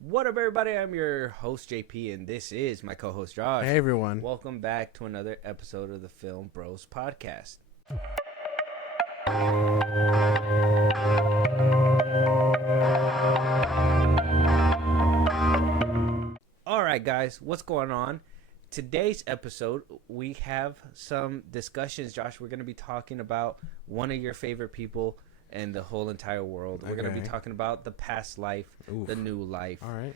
What up, everybody? I'm your host, JP, and this is my co-host, Josh. Hey, everyone. Welcome back to another episode of the FilmBros podcast. All right, guys, what's going on? Today's episode, we have some discussions, Josh. We're going to be talking about one of your favorite people in the whole entire world. We're going to be talking about the past life, the new life. All right.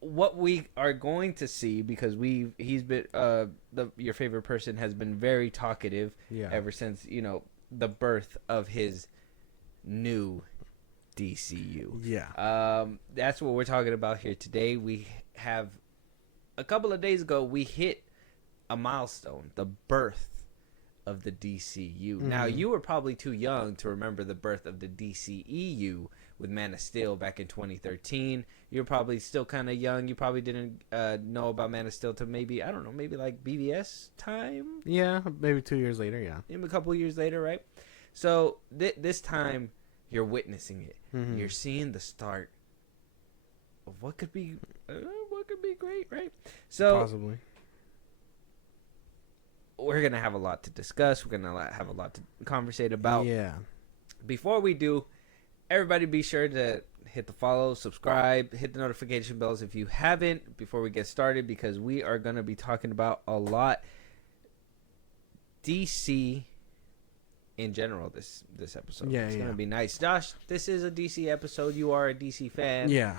What we are going to see, because he's been your favorite person has been very talkative ever since, the birth of his new DCU. Yeah. That's what we're talking about here today. We have a couple of days ago we hit a milestone, the birth of the DCU. Mm-hmm. Now, you were probably too young to remember the birth of the DCEU with Man of Steel back in 2013. You're probably still kind of young. You probably didn't know about Man of Steel till maybe like BVS time? Yeah, maybe 2 years later, yeah. Maybe a couple of years later, right? So this time, you're witnessing it. Mm-hmm. You're seeing the start of what could be great, right? So possibly. We're going to have a lot to discuss. We're going to have a lot to conversate about. Yeah. Before we do, everybody be sure to hit the follow, subscribe, hit the notification bells if you haven't before we get started, because we are going to be talking about a lot DC in general this episode. Yeah, it's going to be nice. Josh, this is a DC episode. You are a DC fan. Yeah.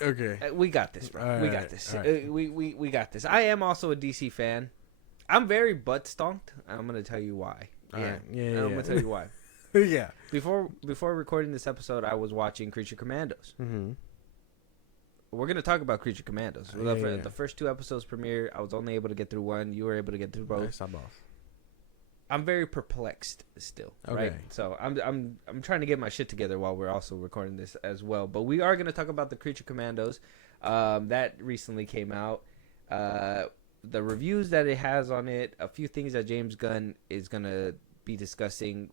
Okay. We got this, bro. We got this. Right. We got this. I am also a DC fan. I'm very butt stonked. I'm going to tell you why. Yeah. I'm going to tell you why. Yeah. Before recording this episode, I was watching Creature Commandos. Mm-hmm. We're going to talk about Creature Commandos. The first two episodes premiere, I was only able to get through one. You were able to get through both. I saw both. I'm very perplexed still, right? So I'm trying to get my shit together while we're also recording this as well. But we are going to talk about the Creature Commandos that recently came out. The reviews that it has on it, a few things that James Gunn is going to be discussing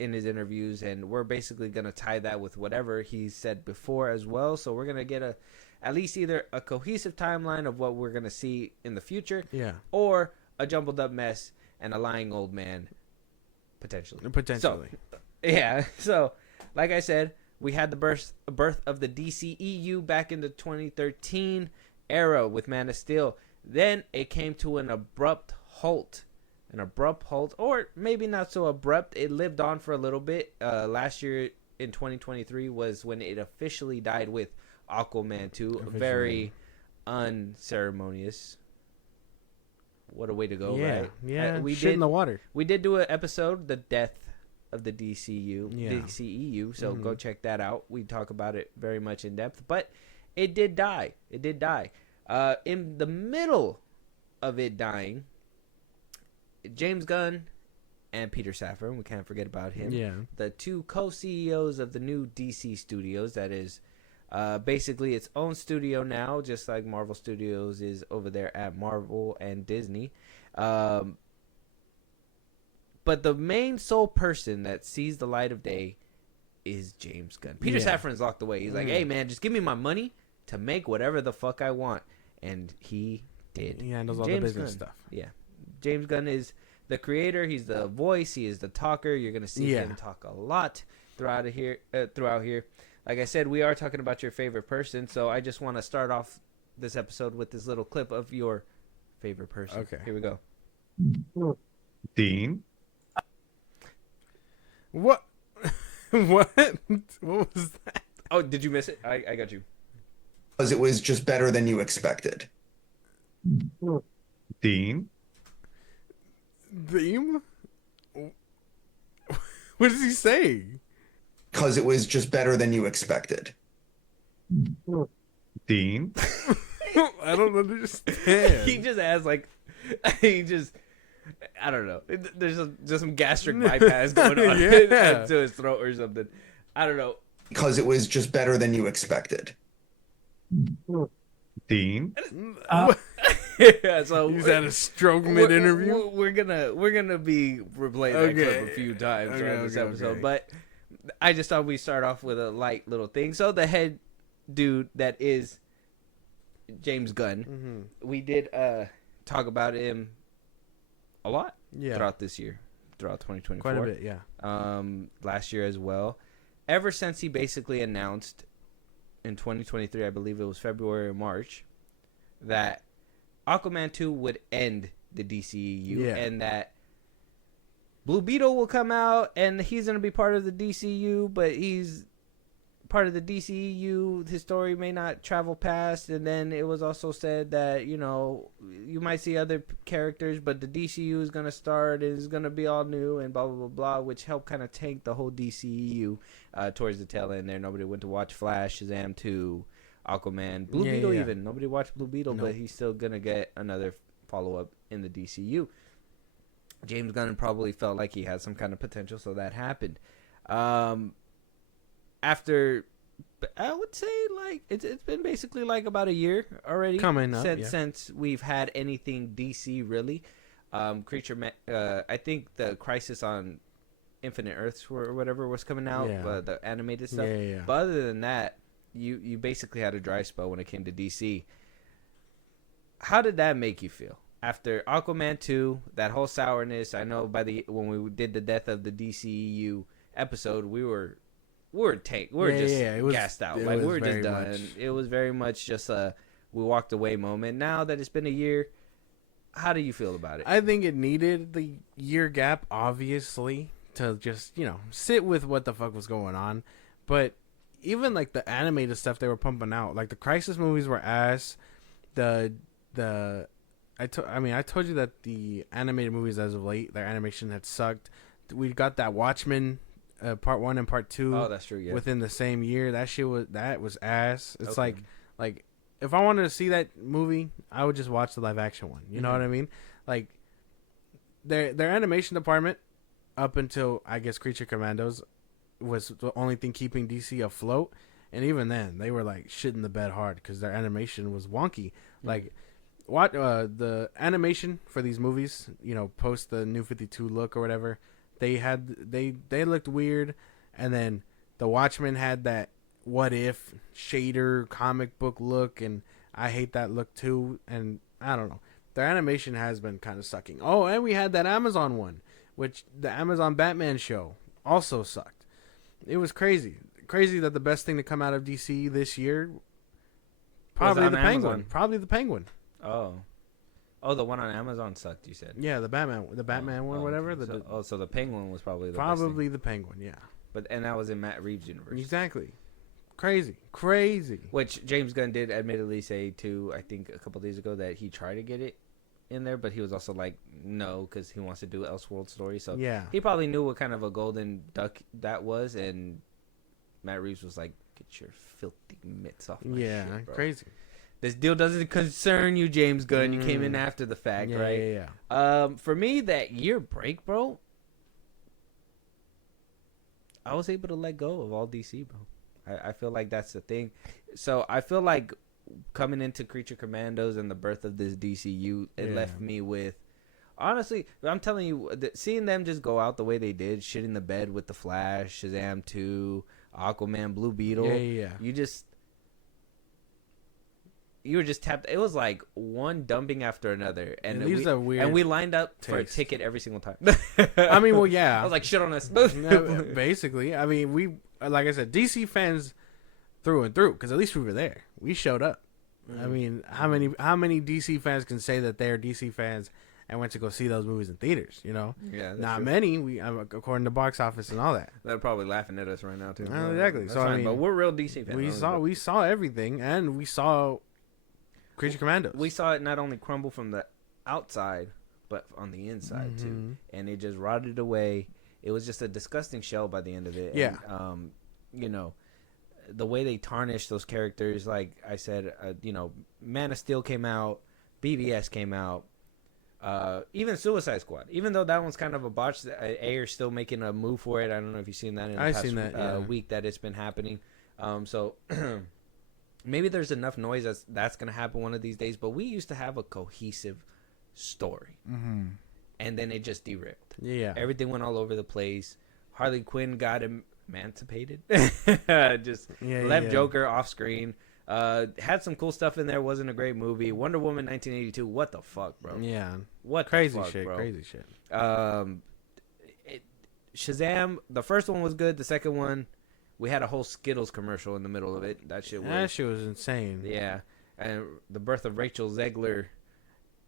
in his interviews, and we're basically going to tie that with whatever he said before as well. So we're going to get at least either a cohesive timeline of what we're going to see in the future, or a jumbled up mess and a lying old man, potentially. So, like I said, we had the birth of the DCEU back in the 2013 era with Man of Steel. Then it came to an abrupt halt. Or maybe not so abrupt. It lived on for a little bit. Last year in 2023 was when it officially died with Aquaman 2. Very unceremonious. What a way to go, right? Yeah, in the water. We did do an episode, The Death of the DCEU, so go check that out. We talk about it very much in depth, but it did die. In the middle of it dying, James Gunn and Peter Safran, we can't forget about him, the two co-CEOs of the new DC Studios, that is basically its own studio now, just like Marvel Studios is over there at Marvel and Disney. But the main sole person that sees the light of day is James Gunn. Peter Safran's locked away. He's like, hey, man, just give me my money to make whatever the fuck I want. And he did. He handles all the business stuff. Yeah. James Gunn is the creator. He's the voice. He is the talker. You're going to see him talk a lot throughout here. Like I said, we are talking about your favorite person, so I just want to start off this episode with this little clip of your favorite person. Okay. Here we go. Dean? What? What? What was that? Oh, did you miss it? I got you. Because it was just better than you expected. Dean? Theme? What does he say? Because it was just better than you expected. Dean? I don't understand. He just has I don't know. There's just some gastric bypass going on to his throat or something. I don't know. Because it was just better than you expected. Dean? Yeah, so he's had a stroke mid-interview. We're gonna be replaying that clip a few times throughout this episode, but I just thought we'd start off with a light little thing. So the head dude that is James Gunn, we did talk about him a lot throughout this year, throughout 2024. Quite a bit, yeah. Last year as well. Ever since he basically announced in 2023, I believe it was February or March, that Aquaman 2 would end the DCU and that Blue Beetle will come out and he's going to be part of the DCU, but he's part of the DCU. His story may not travel past. And then it was also said that, you know, you might see other characters, but the DCU is going to start and it's going to be all new and blah, blah, blah, blah, which helped kind of tank the whole DCU towards the tail end there. Nobody went to watch Flash, Shazam 2, Aquaman, Blue Beetle even. Nobody watched Blue Beetle, but he's still going to get another follow-up in the DCU. James Gunn probably felt like he had some kind of potential, so that happened. After, I would say, like, it's been basically like about a year already since we've had anything DC, really. I think the Crisis on Infinite Earths or whatever was coming out, the animated stuff. But other than that, you basically had a dry spell when it came to DC. How did that make you feel? After Aquaman 2, that whole sourness, I know when we did the Death of the DCU episode, we were just gassed out. Like, we were just done. It was very much just a we walked away moment. Now that it's been a year, how do you feel about it? I think it needed the year gap, obviously, to just, you know, sit with what the fuck was going on. But even like the animated stuff they were pumping out, like the Crisis movies were ass. I told you that the animated movies as of late, their animation had sucked. We got that Watchmen part 1 and part 2. Oh, that's true. Yeah. Within the same year, that was ass. It's like if I wanted to see that movie, I would just watch the live action one. You know what I mean? Like their animation department, up until I guess Creature Commandos, was the only thing keeping DC afloat. And even then, they were like shitting the bed hard because their animation was wonky. Like, what the animation for these movies, you know, post the New 52 look or whatever, they looked weird. And then the Watchmen had that what if shader comic book look, and I hate that look too. And I don't know, their animation has been kind of sucking. Oh, and we had that Amazon one, which the Amazon Batman show also sucked. It was crazy that the best thing to come out of DC this year, probably the Penguin. Probably the Penguin. Oh, the one on Amazon sucked, you said? Yeah, the Batman one, whatever. So the Penguin was probably the Penguin, yeah. And that was in Matt Reeves' universe. Exactly. Crazy. Which James Gunn did admittedly say too, I think a couple days ago, that he tried to get it in there, but he was also like, no, because he wants to do Elseworld story. So yeah, he probably knew what kind of a golden duck that was, and Matt Reeves was like, get your filthy mitts off my shit, bro. Crazy. This deal doesn't concern you, James Gunn. You came in after the fact, right? Yeah. For me, that year break, bro, I was able to let go of all DC, bro. I feel like that's the thing. So I feel like coming into Creature Commandos and the birth of this DCU, it left me with, honestly, I'm telling you, seeing them just go out the way they did, shitting the bed with the Flash, Shazam 2, Aquaman, Blue Beetle. You were just tapped. It was like one dumping after another, and we lined up for a ticket every single time. I mean, well, yeah. I was like, shit on us. Basically, I mean, we, like I said, DC fans through and through, because at least we were there. We showed up. I mean, how many DC fans can say that they're DC fans and went to go see those movies in theaters? You know, not true. Many. We, according to box office and all that, they're probably laughing at us right now too. Exactly. So I mean, but we're real DC fans. We saw everything, and we saw Creature Commandos. We saw it not only crumble from the outside, but on the inside too, and it just rotted away. It was just a disgusting shell by the end of it. Yeah. And, you know, the way they tarnished those characters, like I said, you know, Man of Steel came out, BVS came out, even Suicide Squad. Even though that one's kind of a botch, Ayer's still making a move for it. I don't know if you've seen that in the past week that it's been happening. So maybe there's enough noise that's going to happen one of these days. But we used to have a cohesive story. And then it just derailed. Yeah. Everything went all over the place. Harley Quinn got emancipated. Just left Joker off screen. Had some cool stuff in there. Wasn't a great movie. Wonder Woman 1982. What the fuck, bro? Yeah. What crazy the fuck, shit, bro? crazy shit. Shazam, the first one was good. The second one, we had a whole Skittles commercial in the middle of it. That shit was insane. Yeah. And the birth of Rachel Zegler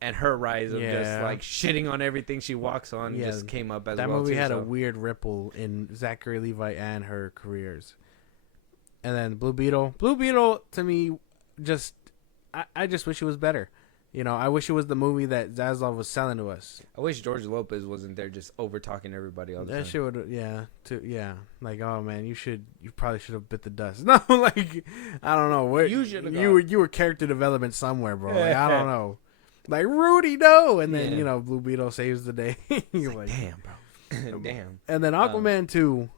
and her rise of just like shitting on everything she walks on just came up as well. That movie too, had a weird ripple in Zachary Levi and her careers. And then Blue Beetle. Blue Beetle, to me, I just wish it was better. You know, I wish it was the movie that Zaslav was selling to us. I wish George Lopez wasn't there just over talking everybody all the time. That shit would, like, oh man, you probably should have bit the dust. No, like, I don't know, you were character development somewhere, bro. Like, I don't know, like Rudy, no, and then Blue Beetle saves the day. You're like, damn, bro, damn. And then Aquaman 2.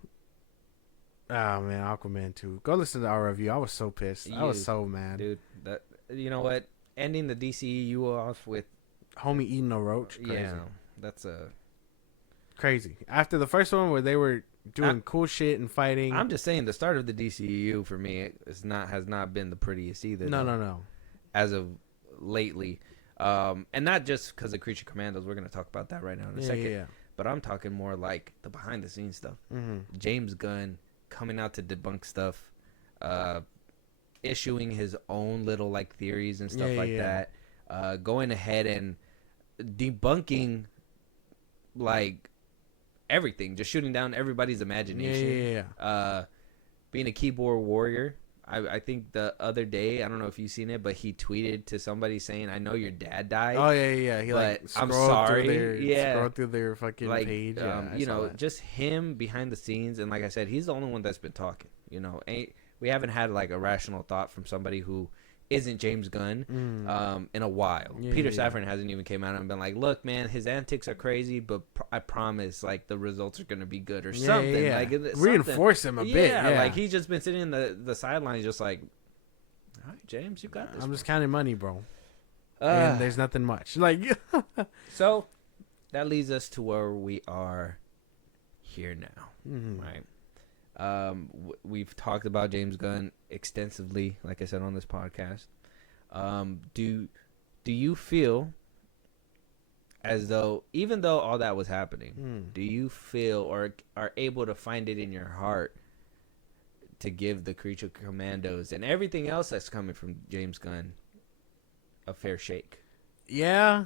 Oh man, Aquaman 2. Go listen to our review. I was so pissed. I was so mad, dude. That, you know what? Ending the DCU off with homie eating a roach. Crazy. Yeah, that's crazy. After the first one where they were doing cool shit and fighting. I'm just saying the start of the DCU for me has not been the prettiest either. No. As of lately, and not just because of Creature Commandos. We're gonna talk about that right now in a second. Yeah. But I'm talking more like the behind the scenes stuff. Mm-hmm. James Gunn coming out to debunk stuff. Issuing his own little like theories and stuff that, going ahead and debunking like everything, just shooting down everybody's imagination. Being a keyboard warrior. I think the other day, I don't know if you've seen it, but he tweeted to somebody saying, "I know your dad died." Oh yeah. He but I'm sorry. Scroll through their fucking page. Just him behind the scenes, and like I said, he's the only one that's been talking. You know, we haven't had like a rational thought from somebody who isn't James Gunn in a while. Peter Safran hasn't even came out and been like, "Look, man, his antics are crazy, but I promise, like the results are gonna be good or something." Like reinforce him a bit. Like he's just been sitting in the sidelines, just like, "All right, James, you got this." I'm just counting money, bro. And there's nothing much. Like, so that leads us to where we are here now, right? We've talked about James Gunn extensively, like I said on this podcast. Do you feel as though, even though all that was happening, do you feel or are able to find it in your heart to give the Creature Commandos and everything else that's coming from James Gunn a fair shake? Yeah,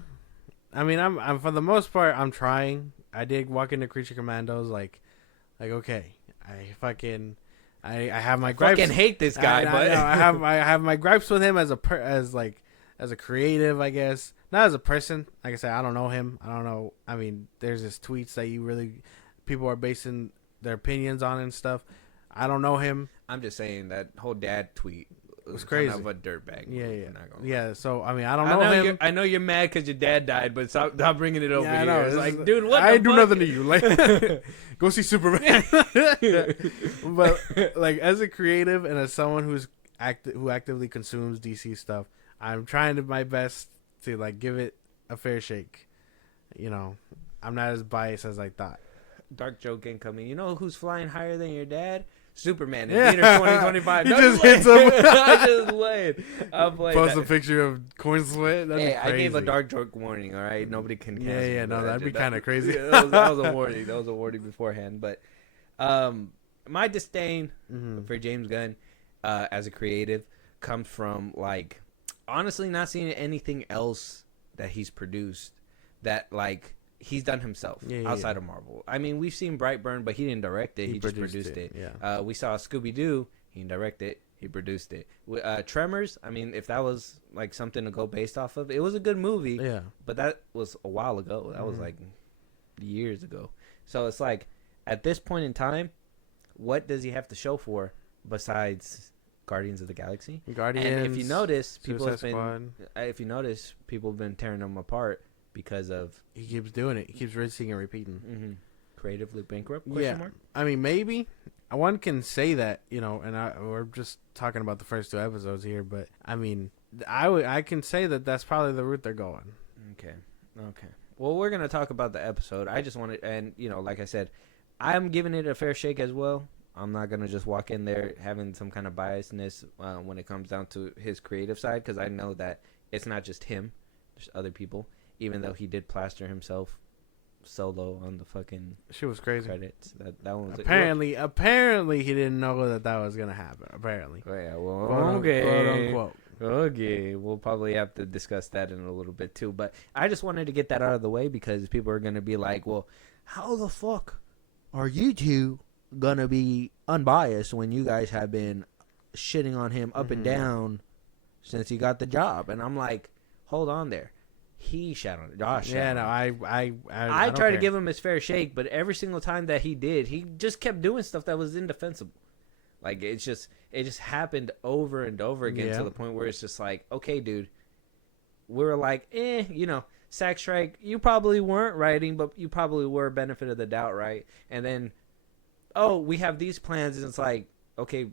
I mean, I'm for the most part, I'm trying. I did walk into Creature Commandos like okay. I have my gripes. I fucking hate this guy, but I have my gripes with him as a creative, I guess. Not as a person. Like I said, I don't know him. I don't know. I mean, there's just tweets that people are basing their opinions on and stuff. I don't know him. I'm just saying that whole dad tweet was crazy. Kind of a dirtbag. Yeah. So I mean, I don't know him. I know you're mad because your dad died, but stop bringing it over here. I know. It's like, dude, what? I ain't do nothing to you. Like, go see Superman. But like, as a creative and as someone who actively consumes DC stuff, I'm trying my best to like give it a fair shake. You know, I'm not as biased as I thought. Dark joke incoming. You know who's flying higher than your dad? Superman in theater 2025. He just hits him. I just played. Post a picture of corn sweat. That'd be crazy. I gave a dark joke warning. All right, nobody can cancel. Yeah. No, that'd be kind of crazy. That was a warning. That was a warning beforehand. But my disdain for James Gunn as a creative comes from like honestly not seeing anything else that he's produced that like he's done himself outside of Marvel. I mean, we've seen Brightburn, but he didn't direct it. He just produced it. Yeah. We saw Scooby-Doo. He didn't direct it. He produced it. Tremors, I mean, if that was like something to go based off of, it was a good movie. Yeah. But that was a while ago. That was like years ago. So it's like, at this point in time, what does he have to show for besides Guardians of the Galaxy? Guardians. And if you notice, people have Squad. been tearing them apart. Because of he keeps doing it, he keeps rinsing and repeating. Creatively bankrupt? Mark? I mean, maybe one can say that, you know, and we're just talking about the first 2 episodes here, but I mean, I can say that that's probably the route they're going. Okay. Well, we're gonna talk about the episode. I just wanted, and you know, like I said, I'm giving it a fair shake as well. I'm not gonna just walk in there having some kind of biasness when it comes down to his creative side, because I know that it's not just him. There's other people. Even though he did plaster himself solo on the fucking She was crazy. credits. That one was Apparently he didn't know that was gonna happen. Apparently. Oh, yeah, well, Quote okay. unquote. Okay, we'll probably have to discuss that in a little bit too. But I just wanted to get that out of the way because people are gonna be like, "Well, how the fuck are you two gonna be unbiased when you guys have been shitting on him up and down since he got the job?" And I'm like, "Hold on there." He shat on it. Josh. Yeah, no, I I tried to give him his fair shake, but every single time that he did, he just kept doing stuff that was indefensible. Like it just happened over and over again to the point where it's just like, okay, dude, we're like, sack strike. You probably weren't writing, but you probably were benefit of the doubt, right? And then, we have these plans, and it's like, okay,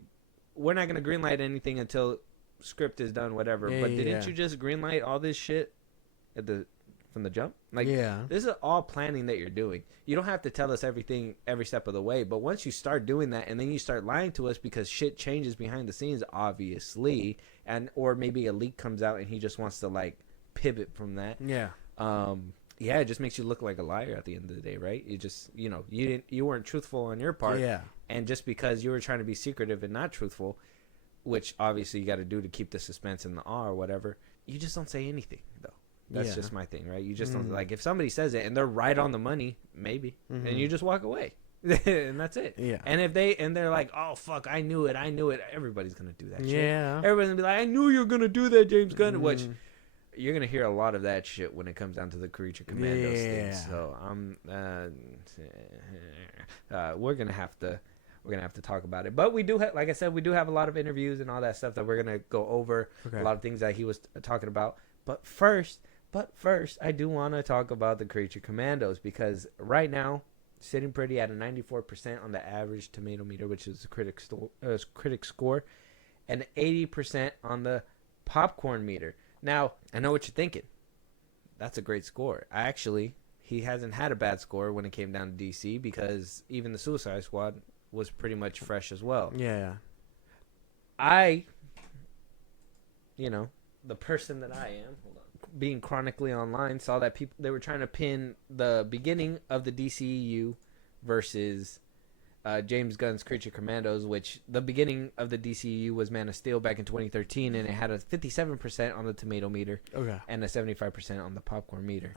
we're not gonna greenlight anything until script is done, whatever. But didn't you just greenlight all this shit from the jump? Like, this is all planning that you're doing. You don't have to tell us everything every step of the way, but once you start doing that and then you start lying to us because shit changes behind the scenes, obviously, or maybe a leak comes out and he just wants to like pivot from that. It just makes you look like a liar at the end of the day, right? You just, you weren't truthful on your part. And just because you were trying to be secretive and not truthful, which obviously you got to do to keep the suspense in the awe or whatever, you just don't say anything though. That's just my thing, right? You just don't, like, if somebody says it and they're right on the money, maybe, and you just walk away, and that's it. And if they're like, oh fuck, I knew it, everybody's gonna do that shit. Everybody's gonna be like, I knew you were gonna do that, James Gunn. Which you're gonna hear a lot of that shit when it comes down to the Creature Commandos thing. So we're gonna have to talk about it. But we do have, like I said, we do have a lot of interviews and all that stuff that we're gonna go over. A lot of things that he was talking about. But first, I do want to talk about the Creature Commandos, because right now, sitting pretty at a 94% on the average tomato meter, which is the critic score, and 80% on the popcorn meter. Now, I know what you're thinking. That's a great score. He hasn't had a bad score when it came down to DC, because even the Suicide Squad was pretty much fresh as well. The person that I am, being chronically online, saw that they were trying to pin the beginning of the DCU versus James Gunn's Creature Commandos, which the beginning of the DCU was Man of Steel back in 2013, and it had a 57% on the tomato meter and a 75% on the popcorn meter.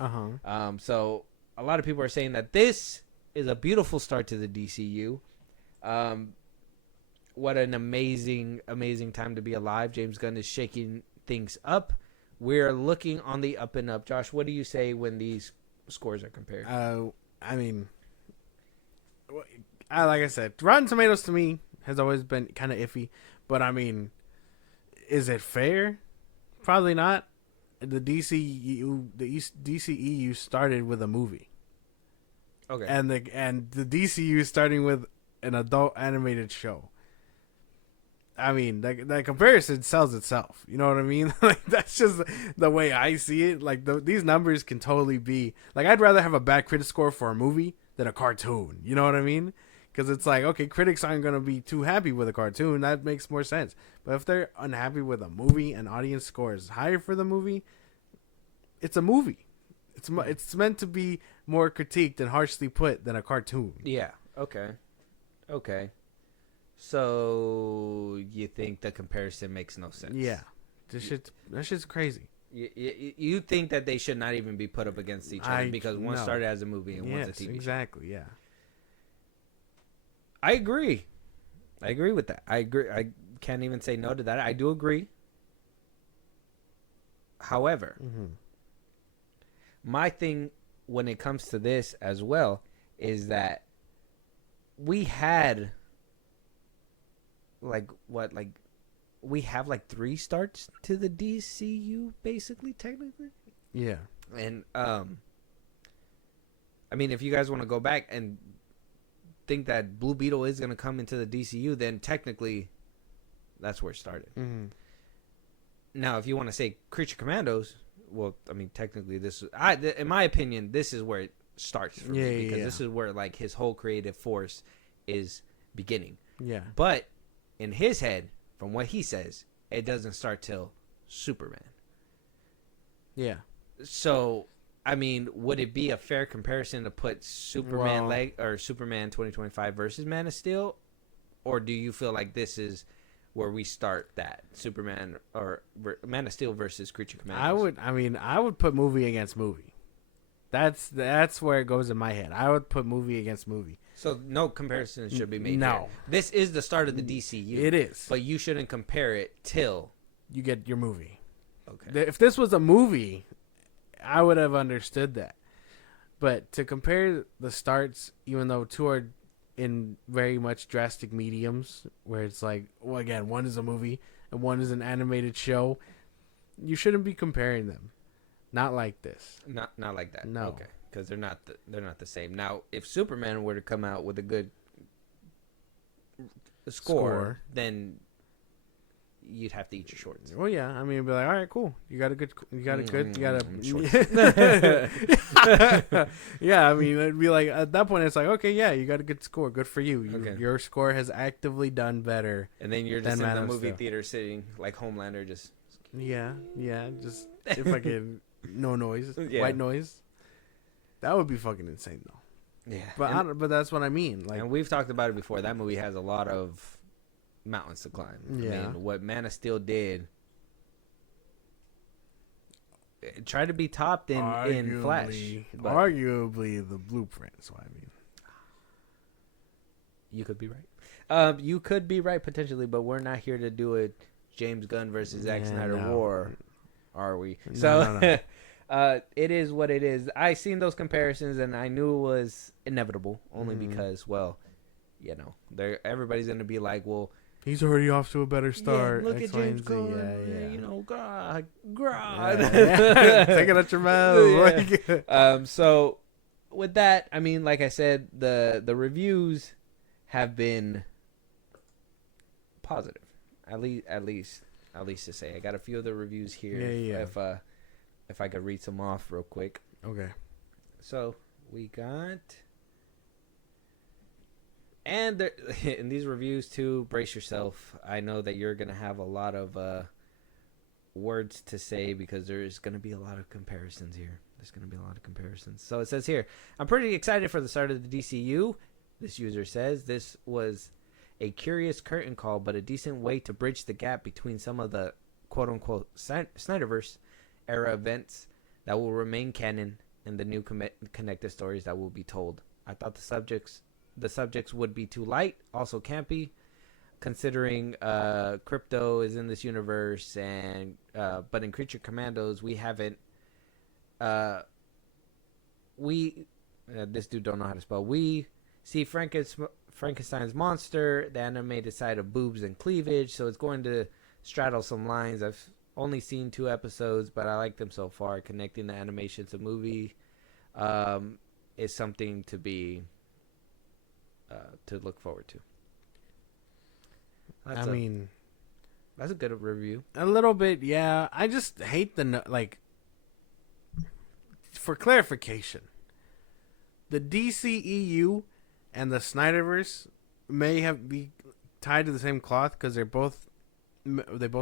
So a lot of people are saying that this is a beautiful start to the DCU. What an amazing time to be alive. James Gunn is shaking things up. We're looking on the up and up. Josh, what do you say when these scores are compared? Like I said, Rotten Tomatoes to me has always been kind of iffy, but is it fair? Probably not. The DCEU started with a movie. And the DCU starting with an adult animated show. That comparison sells itself. You know what I mean? Like, that's just the way I see it. Like, these numbers can totally be... Like, I'd rather have a bad critic score for a movie than a cartoon. You know what I mean? Because it's like, okay, critics aren't going to be too happy with a cartoon. That makes more sense. But if they're unhappy with a movie and audience score is higher for the movie, it's a movie. It's meant to be more critiqued and harshly put than a cartoon. Yeah. Okay. So you think the comparison makes no sense? Yeah, that shit's crazy. You think that they should not even be put up against each other because one started as a movie and one's a TV show? Exactly. Yeah, I agree. I agree with that. I agree. I can't even say no to that. I do agree. However, my thing when it comes to this as well is that we had we have 3 starts to the DCU basically, technically. Yeah. And if you guys want to go back and think that Blue Beetle is going to come into the DCU, then technically that's where it started. Now, if you want to say Creature Commandos, well, technically this in my opinion, this is where it starts for me, because this is where his whole creative force is beginning. Yeah. But in his head, from what he says, it doesn't start till Superman. Yeah. So, I mean, would it be a fair comparison to put Superman Superman 2025 versus Man of Steel, or do you feel like this is where we start that Superman or Man of Steel versus Creature Commandos? I would put movie against movie. That's where it goes in my head. I would put movie against movie. So no comparison should be made. No, here. This is the start of the DCU. It is, but you shouldn't compare it till you get your movie. Okay. If this was a movie, I would have understood that. But to compare the starts, even though two are in very much drastic mediums, where it's like, well, again, one is a movie and one is an animated show, you shouldn't be comparing them. Not like this. Not like that. No. Okay. Because they're not the same. Now, if Superman were to come out with a good score, then you'd have to eat your shorts. Well, yeah. I mean, it'd be like, all right, cool. You got Yeah, I mean, it'd be like, at that point, it's like, okay, yeah, you got a good score. Good for you. Your score has actively done better. And then you're just in the movie theater sitting like Homelander, just. Yeah. Just if I can, no noise, white noise. That would be fucking insane, though. Yeah. But that's what I mean. Like, and we've talked about it before. That movie has a lot of mountains to climb. Yeah. I mean, what Man of Steel did, it tried to be topped in Flash. Arguably the blueprint. So I mean, you could be right. You could be right potentially, but we're not here to do a James Gunn versus Zack Snyder war, are we? No. It is what it is. I seen those comparisons and I knew it was inevitable, only because, well, you know, everybody's gonna be like, well, he's already off to a better start. Yeah, look at James Gunn. Yeah. You know, God. Take it out your mouth. Yeah. So with that, I mean, like I said, the reviews have been positive, at least to say. I got a few of the reviews here. Yeah. If I could read some off real quick. Okay. So we got, and there, in these reviews too, brace yourself. I know that you're gonna have a lot of words to say because there's gonna be a lot of comparisons here. So it says here, I'm pretty excited for the start of the DCU. This user says this was a curious curtain call, but a decent way to bridge the gap between some of the quote unquote Snyderverse era events that will remain canon and the new connected stories that will be told. I thought the subjects would be too light, also campy, considering crypto is in this universe, and but in Creature Commandos we haven't this dude don't know how to spell. We see Frankenstein's monster, the animated side of boobs and cleavage, so it's going to straddle some lines. I've only seen 2 episodes, but I like them so far. Connecting the animation to movie is something to be to look forward to. That's a good review. A little bit, yeah. I just hate for clarification, the DCEU and the Snyderverse may be tied to the same cloth because they both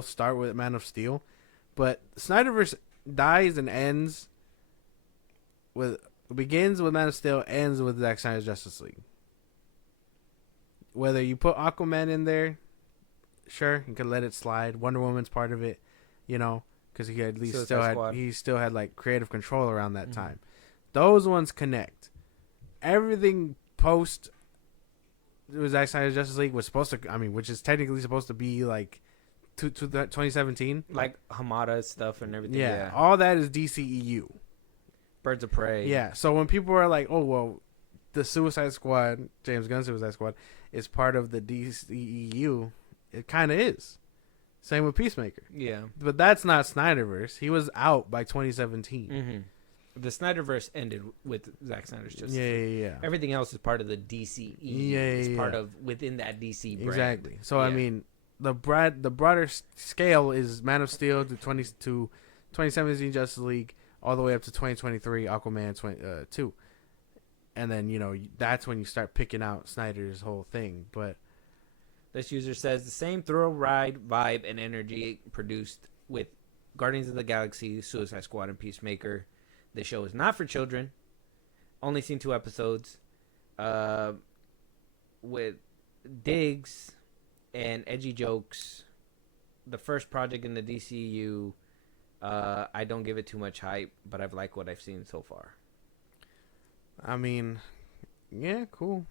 start with Man of Steel, but Snyderverse dies and begins with Man of Steel, ends with Zack Snyder's Justice League. Whether you put Aquaman in there, sure, you can let it slide. Wonder Woman's part of it, because he at least still had like creative control around that time. Those ones connect. Everything post Zack Snyder's Justice League was supposed to, which is technically supposed to be like to 2017, like Hamada stuff and everything. Yeah, all that is DCEU. Birds of Prey. Yeah, so when people are like, "Oh well, the Suicide Squad, James Gunn Suicide Squad, is part of the DCEU," it kind of is. Same with Peacemaker. Yeah, but that's not Snyderverse. He was out by 2017. Mm-hmm. The Snyderverse ended with Zack Snyder's Justice League. Yeah. Everything else is part of the DCE. It's part of within that DC brand. Exactly. So the broader scale is Man of Steel to 2017 Justice League, all the way up to 2023 Aquaman 2, and then that's when you start picking out Snyder's whole thing. But This user says the same thrill ride vibe and energy produced with Guardians of the Galaxy, Suicide Squad, and Peacemaker. The show is not for children. Only seen 2 episodes. With digs and edgy jokes. The first project in the DCU. I don't give it too much hype, but I've liked what I've seen so far. I mean, yeah, cool.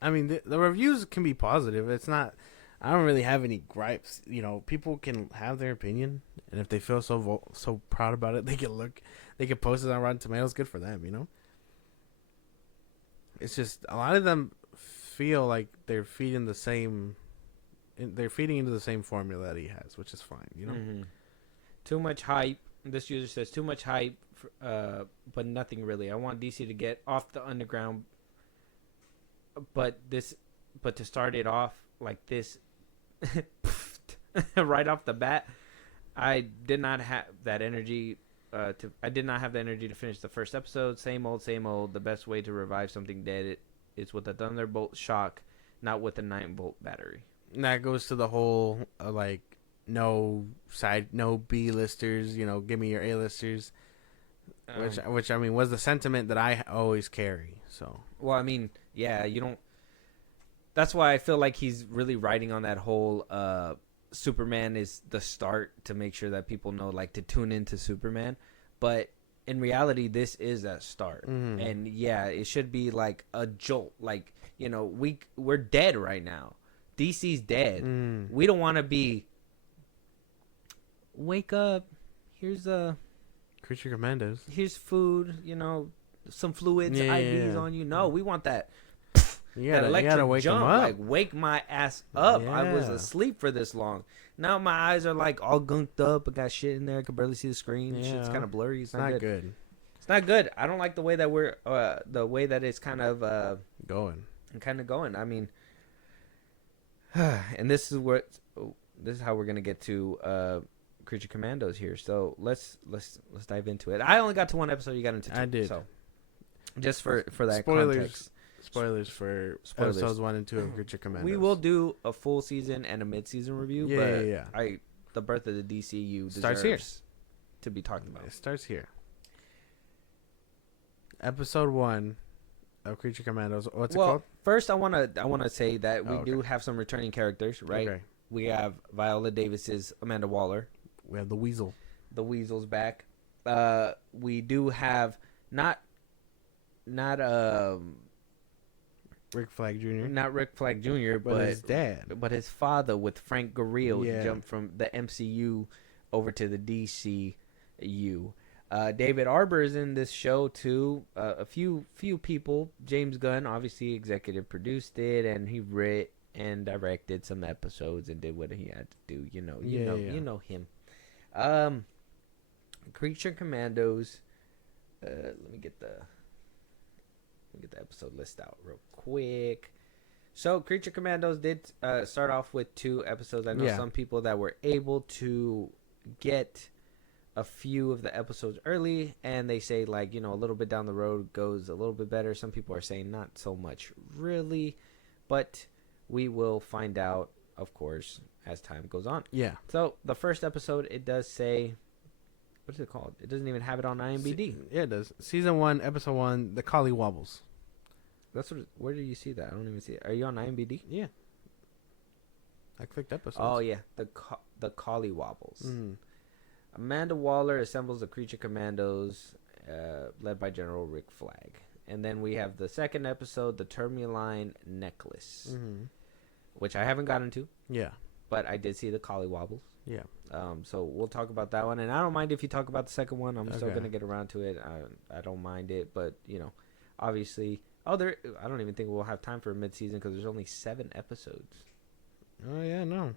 I mean, the reviews can be positive. It's not. I don't really have any gripes. You know, people can have their opinion, and if they feel so proud about it, they can post it on Rotten Tomatoes. Good for them, you know. It's just a lot of them feel like they're feeding into the same formula that he has, which is fine, you know. Mm-hmm. Too much hype. This user says too much hype, but nothing really. I want DC to get off the underground, but to start it off like this, right off the bat, I did not have that energy. I did not have the energy to finish the first episode. Same old, same old. The best way to revive something dead is with a Thunderbolt shock, not with a 9-volt battery. And that goes to the whole no B-listers, you know, give me your A-listers, which I mean was the sentiment that I always carry. So, well, I mean, yeah, you don't. That's why I feel like he's really riding on that whole Superman is the start to make sure that people know, like, to tune into Superman. But in reality, this is a start, and yeah, it should be like a jolt. Like, you know, we're dead right now. DC's dead. We don't want to be. Wake up! Here's Creature Commandos. Here's food. You know, some fluids, IVs on you. No, we want that. You gotta wake jump, them up. like wake my ass up. Yeah. I was asleep for this long. Now my eyes are like all gunked up. I got shit in there. I can barely see the screen. Yeah. Shit's kind of blurry. It's not good. It's not good. I don't like the way that we're the way that it's kind of going. I mean, and this is how we're gonna get to Creature Commandos here. So let's dive into it. I only got to 1 episode. You got into 2. I did. So just for that spoilers. context. Spoilers for episodes 1 and 2 of Creature Commandos. We will do a full season and a mid-season review. The birth of the DCU starts here to be talked about. It starts here. Episode 1 of Creature Commandos. What's it called? First, I wanna say that we do have some returning characters, right? Okay. We have Viola Davis's Amanda Waller. We have the Weasel. The Weasel's back. We do have not Rick Flag Jr. Not Rick Flag Jr., but his dad. But his father with Frank Grillo jumped from the MCU over to the DCU. David Arbor is in this show too. A few people. James Gunn obviously executive produced it, and he wrote and directed some episodes and did what he had to do. You know him. Creature Commandos. Let me get the episode list out real quick. So Creature Commandos did start off with 2 episodes. I know some people that were able to get a few of the episodes early, and they say, like, you know, a little bit down the road goes a little bit better. Some people are saying not so much really, but we will find out, of course, as time goes on. Yeah. So the first episode, it does say, what is it called? It doesn't even have it on IMDb. Yeah, it does. Season 1, episode 1, The Collie Wobbles. Where do you see that? I don't even see it. Are you on IMDb? Yeah. I clicked episodes. Oh yeah, the Collie Wobbles. Mm-hmm. Amanda Waller assembles the Creature Commandos, led by General Rick Flag, and then we have the second episode, the Termuline Necklace, which I haven't gotten to. Yeah. But I did see the Collie Wobbles. Yeah. So we'll talk about that one, and I don't mind if you talk about the second one. I'm still gonna get around to it. I don't mind it, but you know, obviously. I don't even think we'll have time for a mid-season because there's only 7 episodes. Oh yeah, no.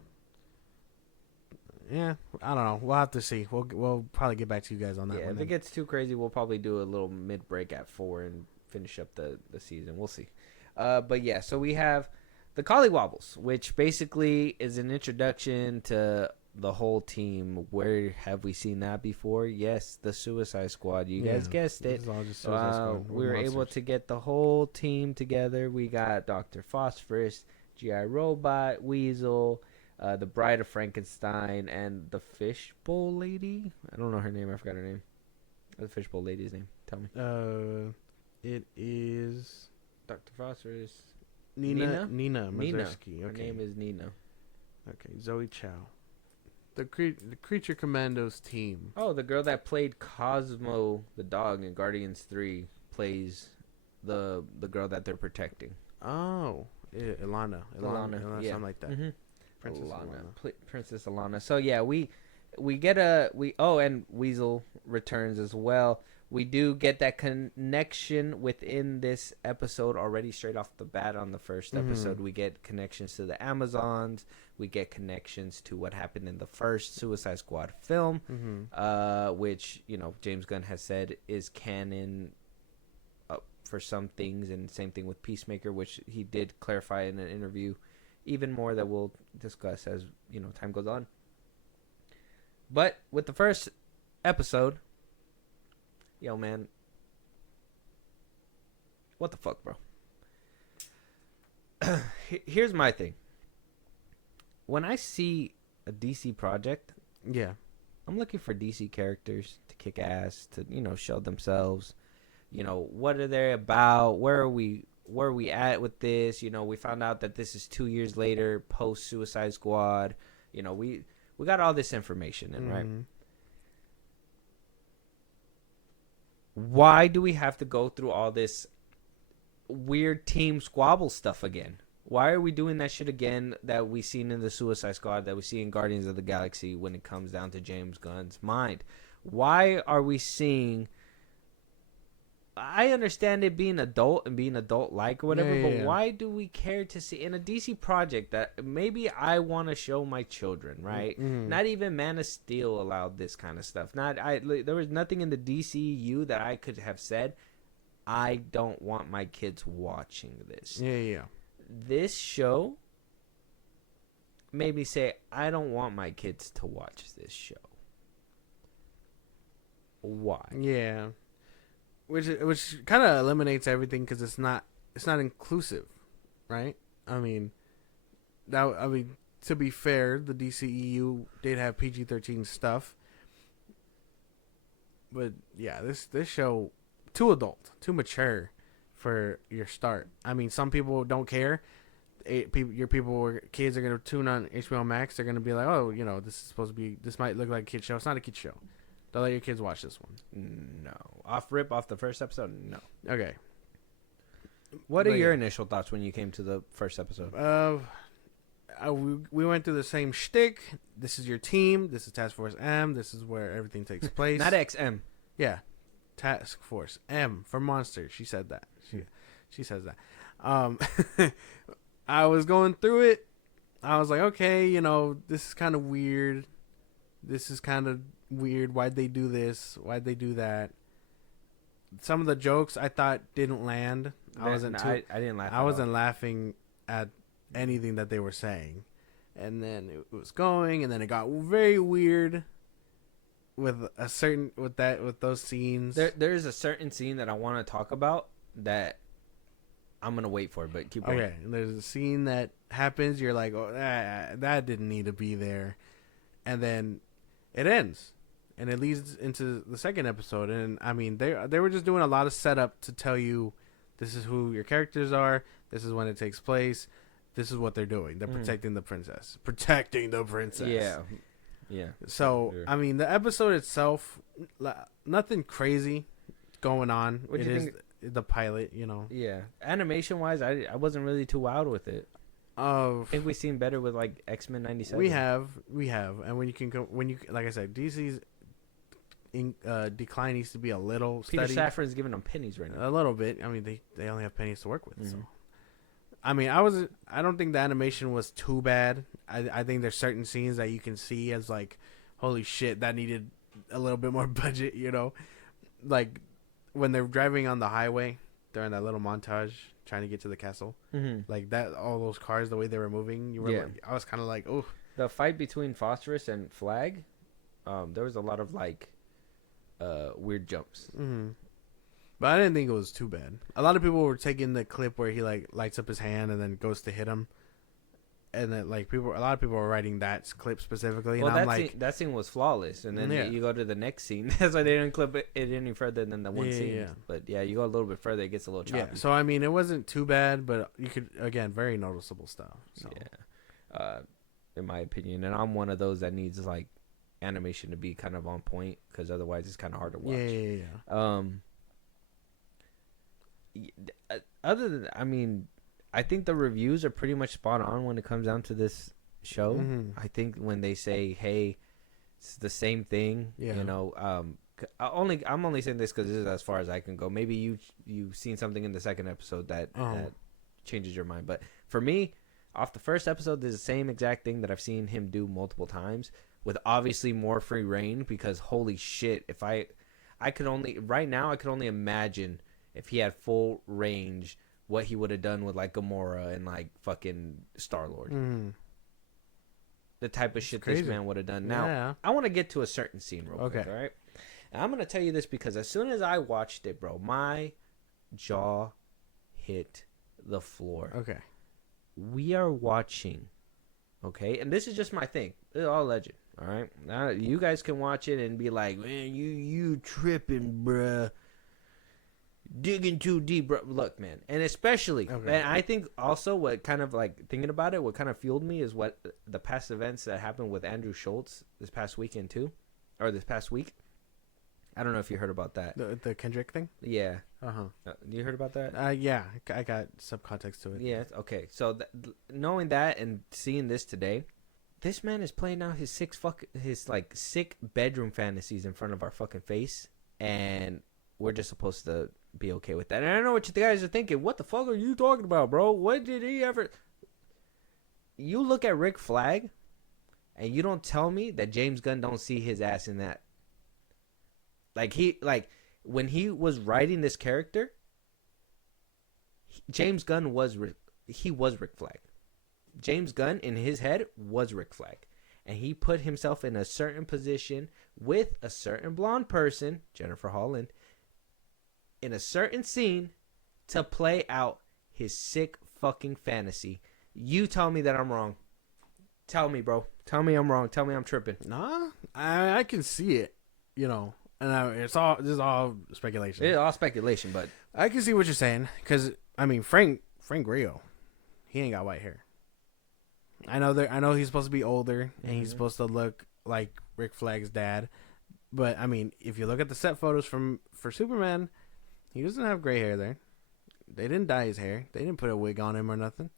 Yeah, I don't know. We'll have to see. We'll probably get back to you guys on that one. If it gets too crazy, we'll probably do a little mid-break at 4 and finish up the season. We'll see. But yeah, so we have the Collie Wobbles, which basically is an introduction to the whole team. Where have we seen that before? Yes, the Suicide Squad. You guys guessed it. We were able to get the whole team together. We got Dr. Phosphorus, G.I. Robot, Weasel, the Bride of Frankenstein, and the Fishbowl Lady. I don't know her name. I forgot her name. The Fishbowl Lady's name. Tell me. It is Dr. Foster is Nina Mazursky. Her name is Nina. Okay, Zoe Chow. The Creature Commandos team. Oh, the girl that played Cosmo the dog in Guardians 3 plays the girl that they're protecting. Oh, Ilana, yeah. something like that. Mm-hmm. Princess Princess Ilana. So yeah, we get and Weasel returns as well. We do get that connection within this episode already straight off the bat on the first episode. We get connections to the Amazons. We get connections to what happened in the first Suicide Squad film, which, James Gunn has said is canon for some things, and same thing with Peacemaker, which he did clarify in an interview even more that we'll discuss as, time goes on. But with the first episode, yo, man, what the fuck, bro? Here's my thing. When I see a DC project, yeah, I'm looking for DC characters to kick ass, to, show themselves. What are they about? Where are we at with this? We found out that this is 2 years later, post Suicide Squad. We got all this information in, right? Why do we have to go through all this weird team squabble stuff again? Why are we doing that shit again that we seen in the Suicide Squad, that we see in Guardians of the Galaxy when it comes down to James Gunn's mind? Why are we seeing... I understand it being adult and being adult-like or whatever, but why do we care to see in a DC project that maybe I want to show my children, right? Not even Man of Steel allowed this kind of stuff. There was nothing in the DCU that I could have said, I don't want my kids watching this. This show made me say, I don't want my kids to watch this show. Why? Yeah. Which kind of eliminates everything, because it's not inclusive, right? I mean, to be fair, the DCEU did have PG-13 stuff, but yeah, this show too adult, too mature for your start. I mean, some people don't care. Kids are gonna tune on HBO Max. They're gonna be like, oh, this might look like a kid show. It's not a kid show. Don't let your kids watch this one. No. Off the first episode? No. Okay. What are your initial thoughts when you came to the first episode? We went through the same shtick. This is your team. This is Task Force M. This is where everything takes place. Not XM. Yeah. Task Force M for Monster. She said that. She says that. I was going through it. I was like, okay, this is kind of weird. This is kind of weird. Why'd they do this? Why'd they do that? Some of the jokes I thought didn't land. I didn't laugh. I wasn't laughing at anything that they were saying. And then it was going, and then it got very weird with those scenes. There is a certain scene that I want to talk about that I'm gonna wait for, but keep going. Okay, and there's a scene that happens. You're like, oh, that didn't need to be there, and then it ends. And it leads into the second episode. And, I mean, they were just doing a lot of setup to tell you this is who your characters are. This is when it takes place. This is what they're doing. They're protecting the princess. Protecting the princess. Yeah. Yeah. So, sure. I mean, the episode itself, nothing crazy going on. What do you think? The pilot, Yeah. Animation-wise, I wasn't really too wild with it. I think we've seen better with, like, X-Men 97. We have. And like I said, DC's... decline needs to be a little Peter steady. Safran's giving them pennies right now. A little bit. I mean, they only have pennies to work with. So, I mean, I don't think the animation was too bad. I think there's certain scenes that you can see as like, holy shit, that needed a little bit more budget. Like when they're driving on the highway during that little montage trying to get to the castle, like that, all those cars, the way they were moving, I was kind of like, oh. The fight between Phosphorus and Flag, there was a lot of like. Weird jumps. But I didn't think it was too bad. A lot of people were taking the clip where he like lights up his hand and then goes to hit him. and then like a lot of people were writing that clip specifically, Well, and I'm like, that scene was flawless, and then Yeah. you go to the next scene. That's why they didn't clip it any further than the one Yeah, scene. yeah. But yeah, you go a little bit further, it gets a little choppy. yeah. So I mean, it wasn't too bad, but you could again very noticeable stuff. So. Yeah, in my opinion, and I'm one of those that needs like animation to be kind of on point because otherwise it's kind of hard to watch. Yeah. Other than, I mean, I think the reviews are pretty much spot on when it comes down to this show. Mm-hmm. I think when they say, "Hey, it's the same thing," Yeah. you know, I'm only saying this because this is as far as I can go. Maybe you've seen something in the second episode that changes your mind, but for me, off the first episode, there's the same exact thing that I've seen him do multiple times, with obviously more free reign. Because holy shit, if I could only imagine if he had full range, what he would have done with like Gamora and like fucking Star-Lord. Mm. The type of shit crazy. this man would have done. Now, Yeah. I want to get to a certain scene real quick, all right? And I'm going to tell you this because as soon as I watched it, bro, my jaw hit the floor. Okay. We are watching, okay? And this is just my thing. It's all legend, all right? Now, you guys can watch it and be like, man, you tripping, bruh. Digging too deep, bro. Look, man, and especially, and I think also what kind of like thinking about it, what kind of fueled me is what the past events that happened with Andrew Schultz this past weekend too, or this past week. I don't know if you heard about that. The Kendrick thing. Yeah. Uh-huh. You heard about that? Yeah, I got some context to it. Yeah. Okay. So knowing that and seeing this today, this man is playing out his sick bedroom fantasies in front of our fucking face, and we're just supposed to be okay with that. And I know what you guys are thinking. What the fuck are you talking about, bro? What did he ever... You look at Rick Flag, and you don't tell me that James Gunn don't see his ass in that. When he was writing this character, James Gunn was Rick Flag. James Gunn, in his head, was Rick Flag. And he put himself in a certain position with a certain blonde person, Jennifer Holland, in a certain scene to play out his sick fucking fantasy. You tell me that I'm wrong. Tell me, bro. Tell me I'm wrong. Tell me I'm tripping. Nah, I can see it, you know, and this is all speculation. It's all speculation, but I can see what you're saying because I mean Frank Grillo, he ain't got white hair. I know he's supposed to be older and he's supposed to look like Rick Flag's dad, but I mean if you look at the set photos for Superman, he doesn't have gray hair there. They didn't dye his hair. They didn't put a wig on him or nothing.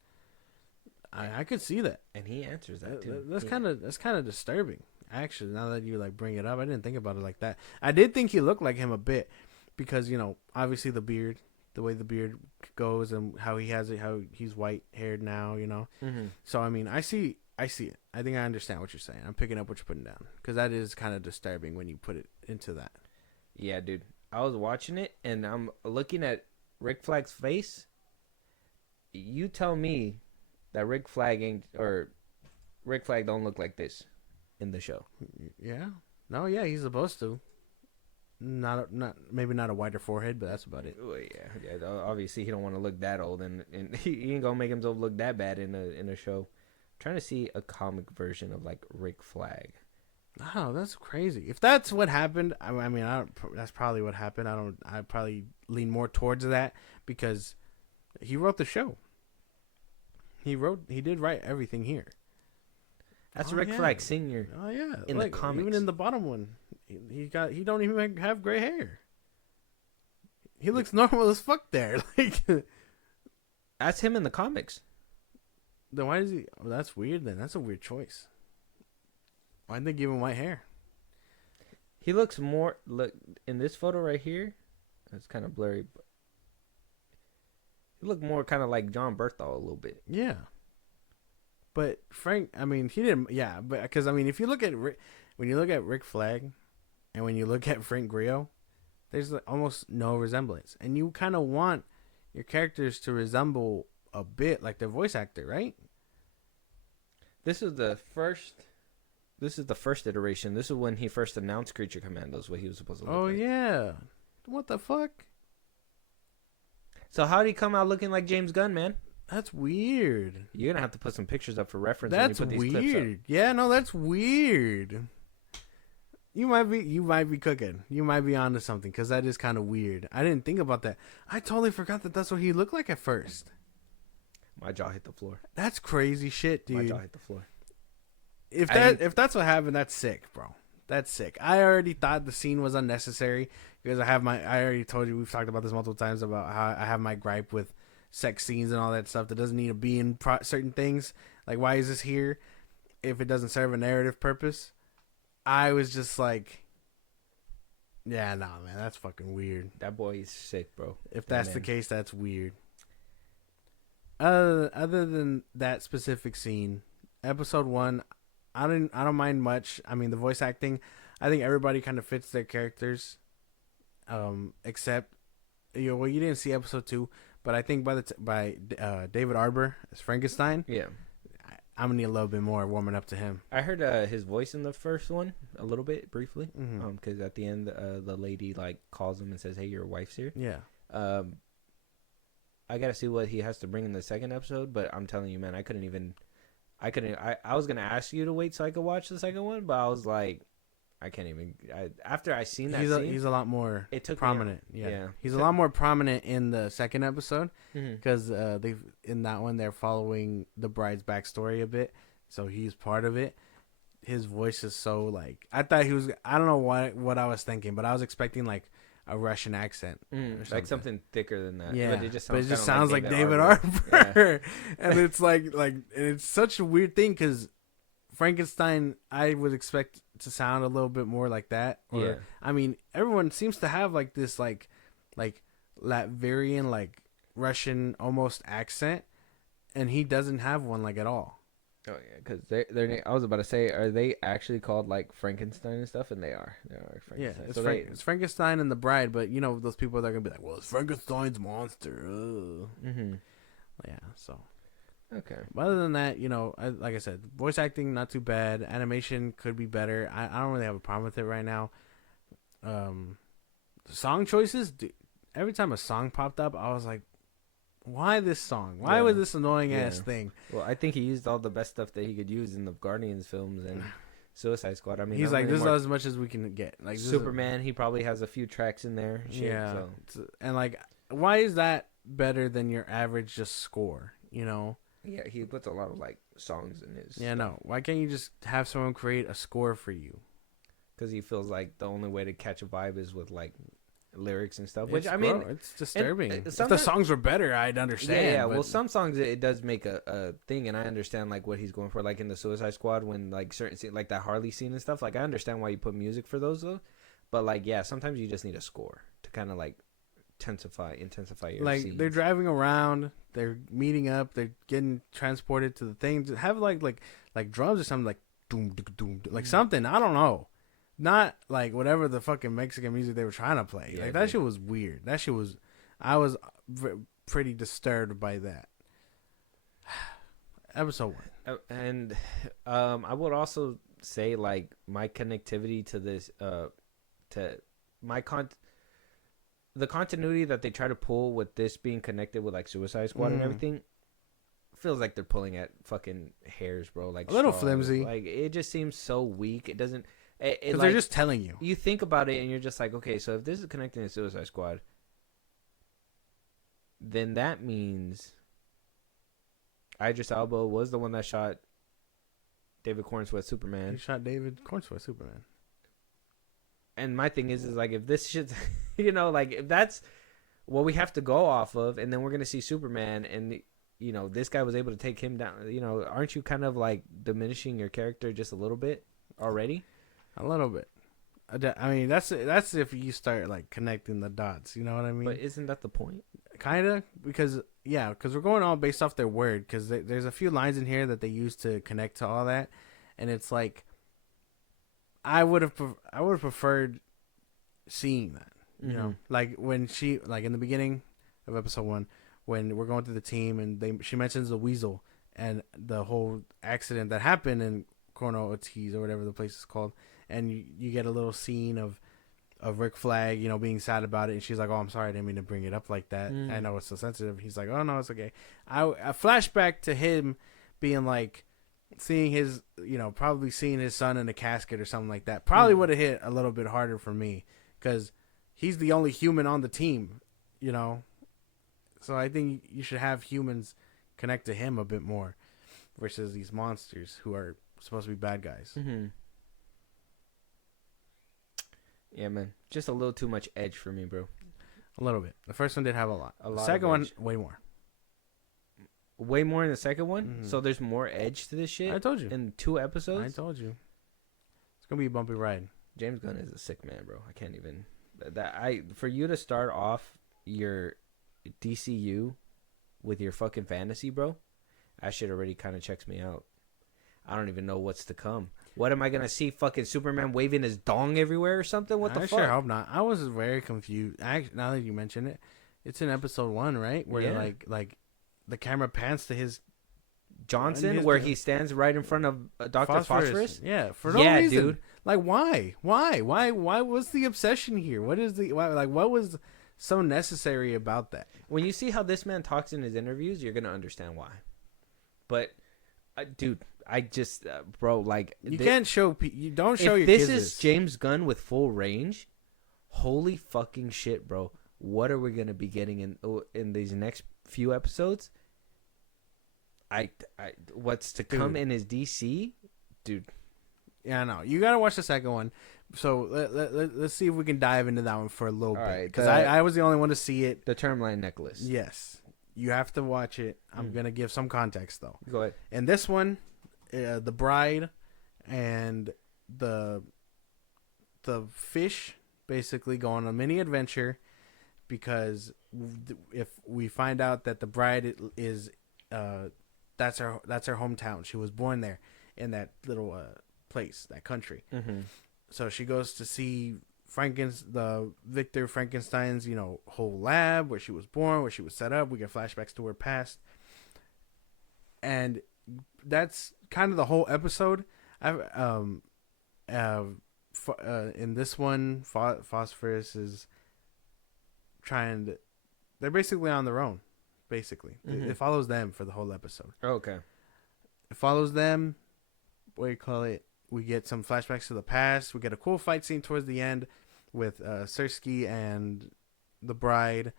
I could see that, and he answers that too. That's kind of disturbing. Actually, now that you like bring it up, I didn't think about it like that. I did think he looked like him a bit because you know obviously the beard, the way the beard goes, and how he has it, how he's white haired now, you know. Mm-hmm. So I mean, I see it. I think I understand what you're saying. I'm picking up what you're putting down because that is kind of disturbing when you put it into that. Yeah, dude. I was watching it and I'm looking at Rick Flag's face. You tell me that Rick Flag don't look like this in the show. Yeah. No, yeah, he's supposed to. Not maybe not a wider forehead, but that's about it. Well, yeah. Obviously, he don't want to look that old, and he ain't gonna make himself look that bad in a show. I'm trying to see a comic version of like Rick Flag. Oh, that's crazy. If that's what happened, I mean, that's probably what happened. I probably lean more towards that because he wrote the show. He did write everything here. That's Rick Flag Sr. Oh yeah, in the comics. Even in the bottom one, he don't even have gray hair. He looks normal as fuck there. Like that's him in the comics. Then why does he? Oh, that's weird. Then that's a weird choice. Why'd they give him white hair? He looks more in this photo right here. It's kind of blurry, but he looked more kind of like John Berthal a little bit. Yeah. But Frank, I mean, he didn't. Yeah, but because I mean, if you look at when you look at Rick Flag, and when you look at Frank Grillo, there's almost no resemblance, and you kind of want your characters to resemble a bit like their voice actor, right? This is the first iteration. This is when he first announced Creature Commandos, what he was supposed to look like. Oh yeah, what the fuck? So how did he come out looking like James Gunn, man? That's weird. You're gonna have to put some pictures up for reference. That's when you put these clips weird. up. Yeah, no, that's weird. You might be cooking. You might be onto something because that is kind of weird. I didn't think about that. I totally forgot that that's what he looked like at first. My jaw hit the floor. That's crazy shit, dude. My jaw hit the floor. If that's what happened, that's sick, bro. That's sick. I already thought the scene was unnecessary because I already told you, we've talked about this multiple times about how I have my gripe with sex scenes and all that stuff that doesn't need to be in certain things. Like, why is this here if it doesn't serve a narrative purpose? I was just like, yeah, nah, man, that's fucking weird. That boy is sick, bro. If that's the case, that's weird. Other than that specific scene, episode 1, I don't mind much. I mean, the voice acting, I think everybody kind of fits their characters, except you didn't see episode 2, but I think by David Arbor as Frankenstein, Yeah, I'm gonna need a little bit more warming up to him. I heard his voice in the first one a little bit briefly, because at the end the lady like calls him and says, "Hey, your wife's here." Yeah. I gotta see what he has to bring in the second episode, but I'm telling you, man, I was gonna ask you to wait so I could watch the second one, but I was like, I can't even. After I seen that scene, he's a lot more prominent. Yeah, he's a lot more prominent in the second episode because they've in that one they're following the bride's backstory a bit, so he's part of it. His voice is so like I thought he was. I don't know what I was thinking, but I was expecting like a Russian accent, like something thicker than that. Yeah, but it just sounds like David Arbor. And it's like it's such a weird thing because Frankenstein, I would expect to sound a little bit more like that. Or, I mean, everyone seems to have like this like Latvian like Russian almost accent, and he doesn't have one like at all. Oh yeah, because they're. I was about to say, are they actually called like Frankenstein and stuff? And they are. They are Frankenstein. Yeah, it's Frankenstein and the Bride, but you know those people that are gonna be like, well, it's Frankenstein's monster. Yeah. So. Okay. But other than that, you know, like I said, voice acting not too bad. Animation could be better. I don't really have a problem with it right now. Song choices. Dude, every time a song popped up, I was like, why this song? Why was this annoying ass thing? Well, I think he used all the best stuff that he could use in the Guardians films and Suicide Squad. I mean, he's like, this is as much as we can get. Like Superman, he probably has a few tracks in there. And like, why is that better than your average just score? You know? Yeah, he puts a lot of like songs in his. Yeah, no. Why can't you just have someone create a score for you? Because he feels like the only way to catch a vibe is with like lyrics and stuff. Which I mean, it's disturbing. If the songs were better, I'd understand. Yeah. Well, some songs it does make a thing, and I understand like what he's going for. Like in the Suicide Squad, when like certain scene, like that Harley scene and stuff. Like I understand why you put music for those though. But like sometimes you just need a score to kind of like intensify your like scenes. They're driving around, they're meeting up, they're getting transported to the thing. To have like drums or something like doom doom, like something, I don't know, not like whatever the fucking Mexican music they were trying to play. Like that shit was weird. I was pretty disturbed by that. Episode 1. And I would also say like my connectivity to this the continuity that they try to pull with this being connected with like Suicide Squad and everything feels like they're pulling at fucking hairs, bro. Like a little flimsy. Like it just seems so weak. It doesn't. Because they're just telling you. You think about it and you're just like, okay, so if this is connecting to Suicide Squad, then that means Idris Elba was the one that shot David Cornsweet Superman. He shot David Cornsweet Superman. And my thing is like if this shit, you know, like if that's what we have to go off of, and then we're gonna see Superman, and you know this guy was able to take him down. You know, aren't you kind of like diminishing your character just a little bit already? A little bit. I mean, that's if you start like connecting the dots. You know what I mean? But isn't that the point? Kinda, because we're going all based off their word. Because there's a few lines in here that they use to connect to all that, and it's like. I would have preferred seeing that, you know, like when she, like in the beginning of episode 1, when we're going through the team and she mentions the weasel and the whole accident that happened in Coronel Ortiz or whatever the place is called, and you get a little scene of Rick Flag, you know, being sad about it, and she's like, "Oh, I'm sorry, I didn't mean to bring it up like that. I know it's so sensitive." He's like, "Oh no, it's okay." I flashback to him being like, seeing his, you know, probably seeing his son in a casket or something like that. Probably would have hit a little bit harder for me because he's the only human on the team, you know. So I think you should have humans connect to him a bit more versus these monsters who are supposed to be bad guys. Yeah, man. Just a little too much edge for me, bro. A little bit. The first one did have a lot. A lot the second one, edge. way more. Way more in the second one? So there's more edge to this shit? I told you. In 2 episodes? I told you. It's going to be a bumpy ride. James Gunn is a sick man, bro. I can't even... For you to start off your DCU with your fucking fantasy, bro, that shit already kind of checks me out. I don't even know what's to come. What am I gonna see? Fucking Superman waving his dong everywhere or something? What the fuck? I sure hope not. I was very confused. Now that you mention it, it's in episode 1, right? Where like the camera pans to his Johnson, where he stands right in front of Dr. Phosphorus. Yeah, for no reason, dude. Like why? What's the obsession here? What is the what was so necessary about that? When you see how this man talks in his interviews, you're gonna understand why. But, dude. I just, bro, like... You can't show... You don't show your kids this is James Gunn with full range, holy fucking shit, bro. What are we going to be getting in these next few episodes? What's to come in his DC? Dude. Yeah, I know. You got to watch the second one. So let's see if we can dive into that one for a little bit. Because I was the only one to see it. The Termline Necklace. Yes. You have to watch it. I'm going to give some context, though. Go ahead. And this one... the bride and the fish basically go on a mini adventure because if we find out that the bride is that's her hometown. She was born there in that little place, that country. So she goes to see the Victor Frankenstein's, you know, whole lab where she was born, where she was set up. We get flashbacks to her past, and that's kind of the whole episode. In this one, Phosphorus is they're basically on their own. Basically, it follows them for the whole episode. Okay, it follows them. What do you call it? We get some flashbacks to the past. We get a cool fight scene towards the end with Sersky and the bride.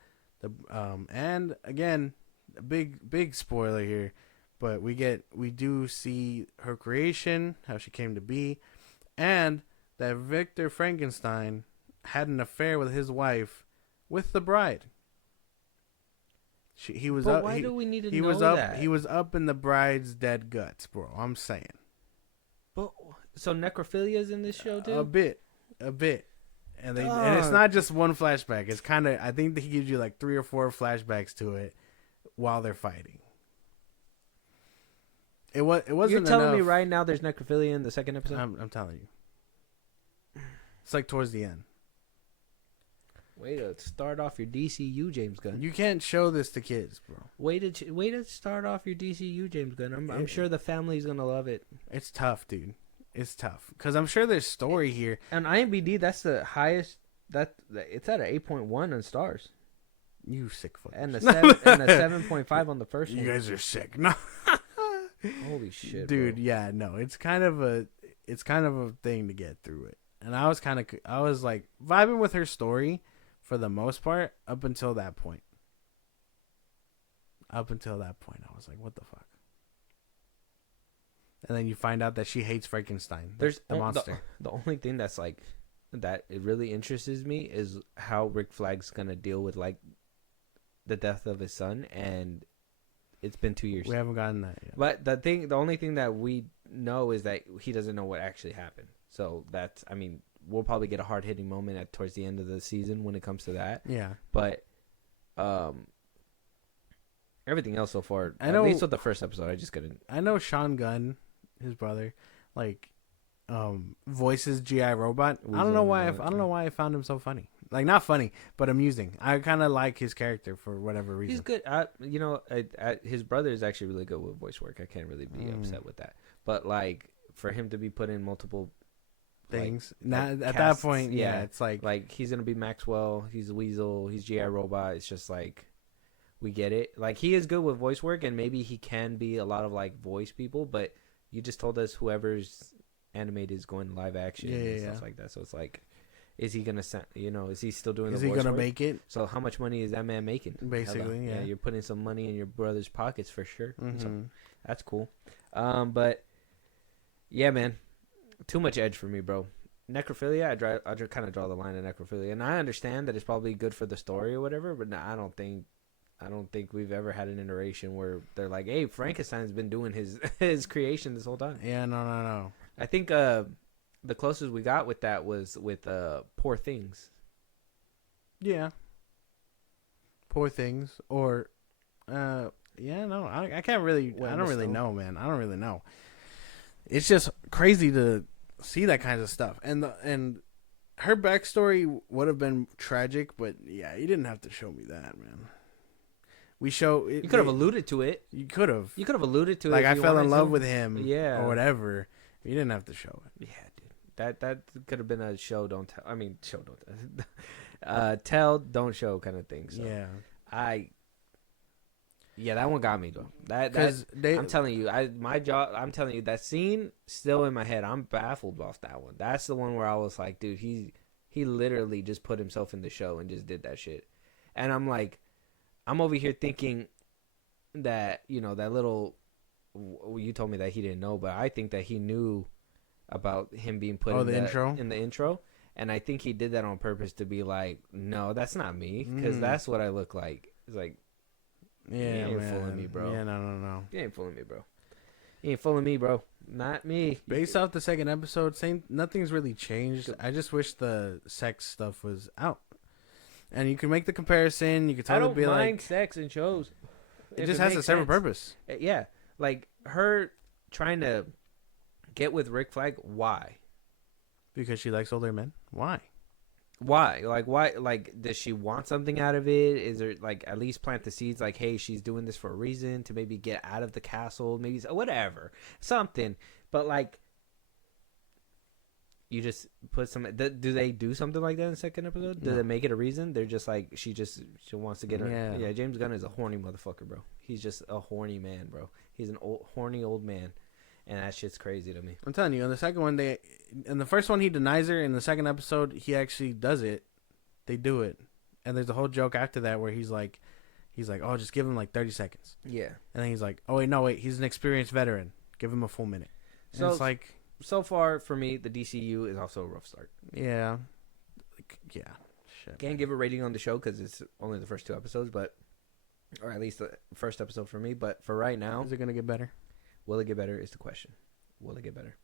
And again, a big spoiler here. But we do see her creation, how she came to be, and that Victor Frankenstein had an affair with his wife, with the bride. He was but up. Why do we need to he know was up, that? He was up in the bride's dead guts, bro. I'm saying. But so necrophilia is in this show too. A bit, and it's not just one flashback. It's kind of, I think he gives you like 3 or 4 flashbacks to it while they're fighting. It wasn't. You're telling me enough. right now there's necrophilia in the second episode? I'm telling you. It's like towards the end. Way to start off your DCU, James Gunn. You can't show this to kids, bro. Way to start off your DCU, James Gunn. I'm sure the family's gonna love it. It's tough, dude. It's tough because I'm sure there's story here. On IMDb, that's the highest. It's at an 8.1 on stars. You sick fuck. And a 7.5 on the first one. You guys are sick. No. Holy shit, dude. Bro. Yeah, no. It's kind of a thing to get through it. And I was like vibing with her story for the most part up until that point. I was like, what the fuck? And then you find out that she hates Frankenstein. There's the monster. The only thing that's like that it really interests me is how Rick Flag's gonna deal with like the death of his son, and it's been 2 years. We haven't gotten that yet. But the only thing that we know is that he doesn't know what actually happened. So that's, I mean, we'll probably get a hard hitting moment towards the end of the season when it comes to that. Yeah. But everything else so far, at least with the first episode, I just couldn't. I know Sean Gunn, his brother, like voices G.I. Robot. I don't know why I found him so funny. Like, not funny, but amusing. I kind of like his character for whatever reason. He's good. His brother is actually really good with voice work. I can't really be upset with that. But like, for him to be put in multiple things. Like At casts, that point, yeah. it's like he's gonna be Maxwell, he's Weasel, he's GI Robot. It's just like we get it. Like he is good with voice work, and maybe he can be a lot of like voice people. But you just told us whoever's animated is going live action and stuff like that. So it's like, is he gonna is he still doing? Is the he voice gonna work? make it? So how much money is that man making? Basically, yeah. You're putting some money in your brother's pockets for sure. Mm-hmm. So that's cool. But yeah, man, too much edge for me, bro. Necrophilia, I kind of draw the line at necrophilia, and I understand that it's probably good for the story or whatever, but I don't think we've ever had an iteration where they're like, "Hey, Frankenstein's been doing his creation this whole time." Yeah, no. I think the closest we got with that was with Poor Things. Yeah. Poor Things, or I can't really. I don't really know, man. I don't really know. It's just crazy to see that kind of stuff, and her backstory would have been tragic, but yeah, you didn't have to show me that, man. You could have alluded to it. You could have alluded to it. Like I fell in love with him, yeah, or whatever. You didn't have to show it. Yeah, dude. That could have been a show don't tell. I mean, show don't tell. Tell don't show kind of thing. So yeah, that one got me though. I'm telling you, I'm telling you, that scene still in my head. I'm baffled off that one. That's the one where I was like, dude, he literally just put himself in the show and just did that shit. And I'm like, I'm over here thinking that, that little, you told me that he didn't know, but I think that he knew about him being put in the intro. And I think he did that on purpose to be like, no, that's not me, because that's what I look like. It's like, yeah, you ain't fooling me, bro. Yeah, no. You ain't fooling me, bro. You ain't fooling me, bro. Not me. Based off the second episode, nothing's really changed. I just wish the sex stuff was out. And you can make the comparison. You could totally be like, I don't mind sex in shows. It just has a separate purpose. Yeah. Like her trying to get with Rick Flag. Why? Because she likes older men. Why? Why? Why? Does she want something out of it? Is there, at least plant the seeds, hey, she's doing this for a reason, to maybe get out of the castle, maybe, whatever. Something. But, you just put some... Do they do something like that in the second episode? Do they make it a reason? They're just she wants to get her... Yeah, James Gunn is a horny motherfucker, bro. He's just a horny man, bro. He's an horny old man. And that shit's crazy to me. I'm telling you, in the second one, in the first one, he denies her. In the second episode, he actually does it. They do it. And there's a whole joke after that where he's like, oh, just give him 30 seconds. Yeah. And then he's like, oh, wait, he's an experienced veteran. Give him a full minute. And so it's so far for me, the DCU is also a rough start. Yeah. Yeah. Shit. Can't give a rating on the show because it's only the first 2 episodes, or at least the first episode for me. But for right now, is it going to get better? Will it get better is the question. Will it get better?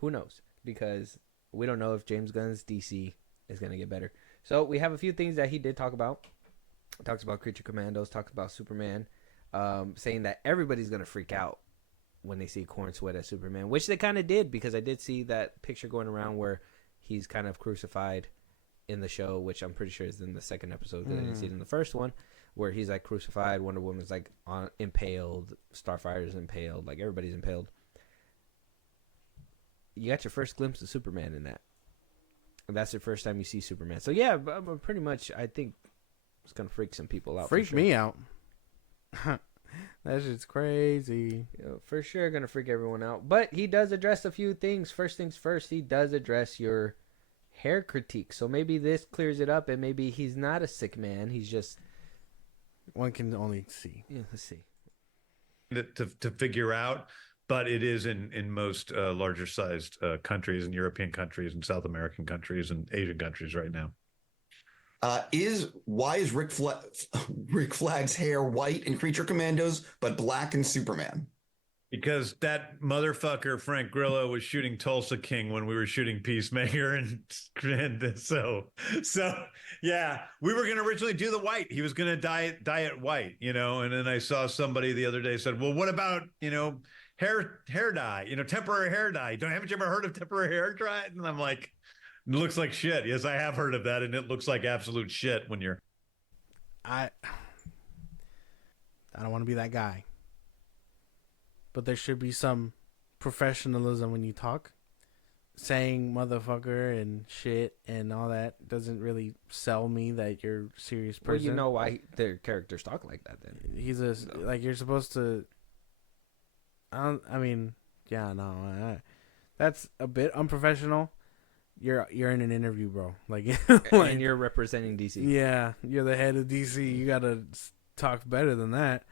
Who knows? Because we don't know if James Gunn's DC is going to get better. So we have a few things that he did talk about. Talks about Creature Commandos, talks about Superman, saying that everybody's going to freak out when they see Corn Sweat as Superman, which they kind of did, because I did see that picture going around where he's kind of crucified in the show, which I'm pretty sure is in the second episode, because I didn't see it in the first one, where he's crucified, Wonder Woman's impaled, Starfire's impaled, everybody's impaled. You got your first glimpse of Superman in that. And that's the first time you see Superman. So yeah, but pretty much I think it's gonna freak some people out. Freak me out. That shit's crazy. For sure gonna freak everyone out. But he does address a few things. First things first, he does address your hair critique. So maybe this clears it up, and maybe he's not a sick man. He's just... One can only see. Yeah, let's see. To figure out, but it is in most larger sized countries, and European countries and South American countries and Asian countries right now. Why is Rick Flag's hair white in Creature Commandos but black in Superman? Because that motherfucker Frank Grillo was shooting Tulsa King when we were shooting Peacemaker, and so yeah, we were gonna originally do the white. He was gonna dye it white, and then I saw somebody the other day said, well, what about hair dye, temporary hair dye? Haven't you ever heard of temporary hair dye? And I'm like, it looks like shit. Yes, I have heard of that, and it looks like absolute shit when you're... I don't want to be that guy. But there should be some professionalism when you talk. saying motherfucker and shit and all that doesn't really sell me that you're a serious person. Well, you know why their characters talk like that then. He's like, you're supposed to. I mean, yeah, no, that's a bit unprofessional. You're in an interview, bro. Like, and you're representing DC. Yeah, you're the head of DC. You gotta talk better than that.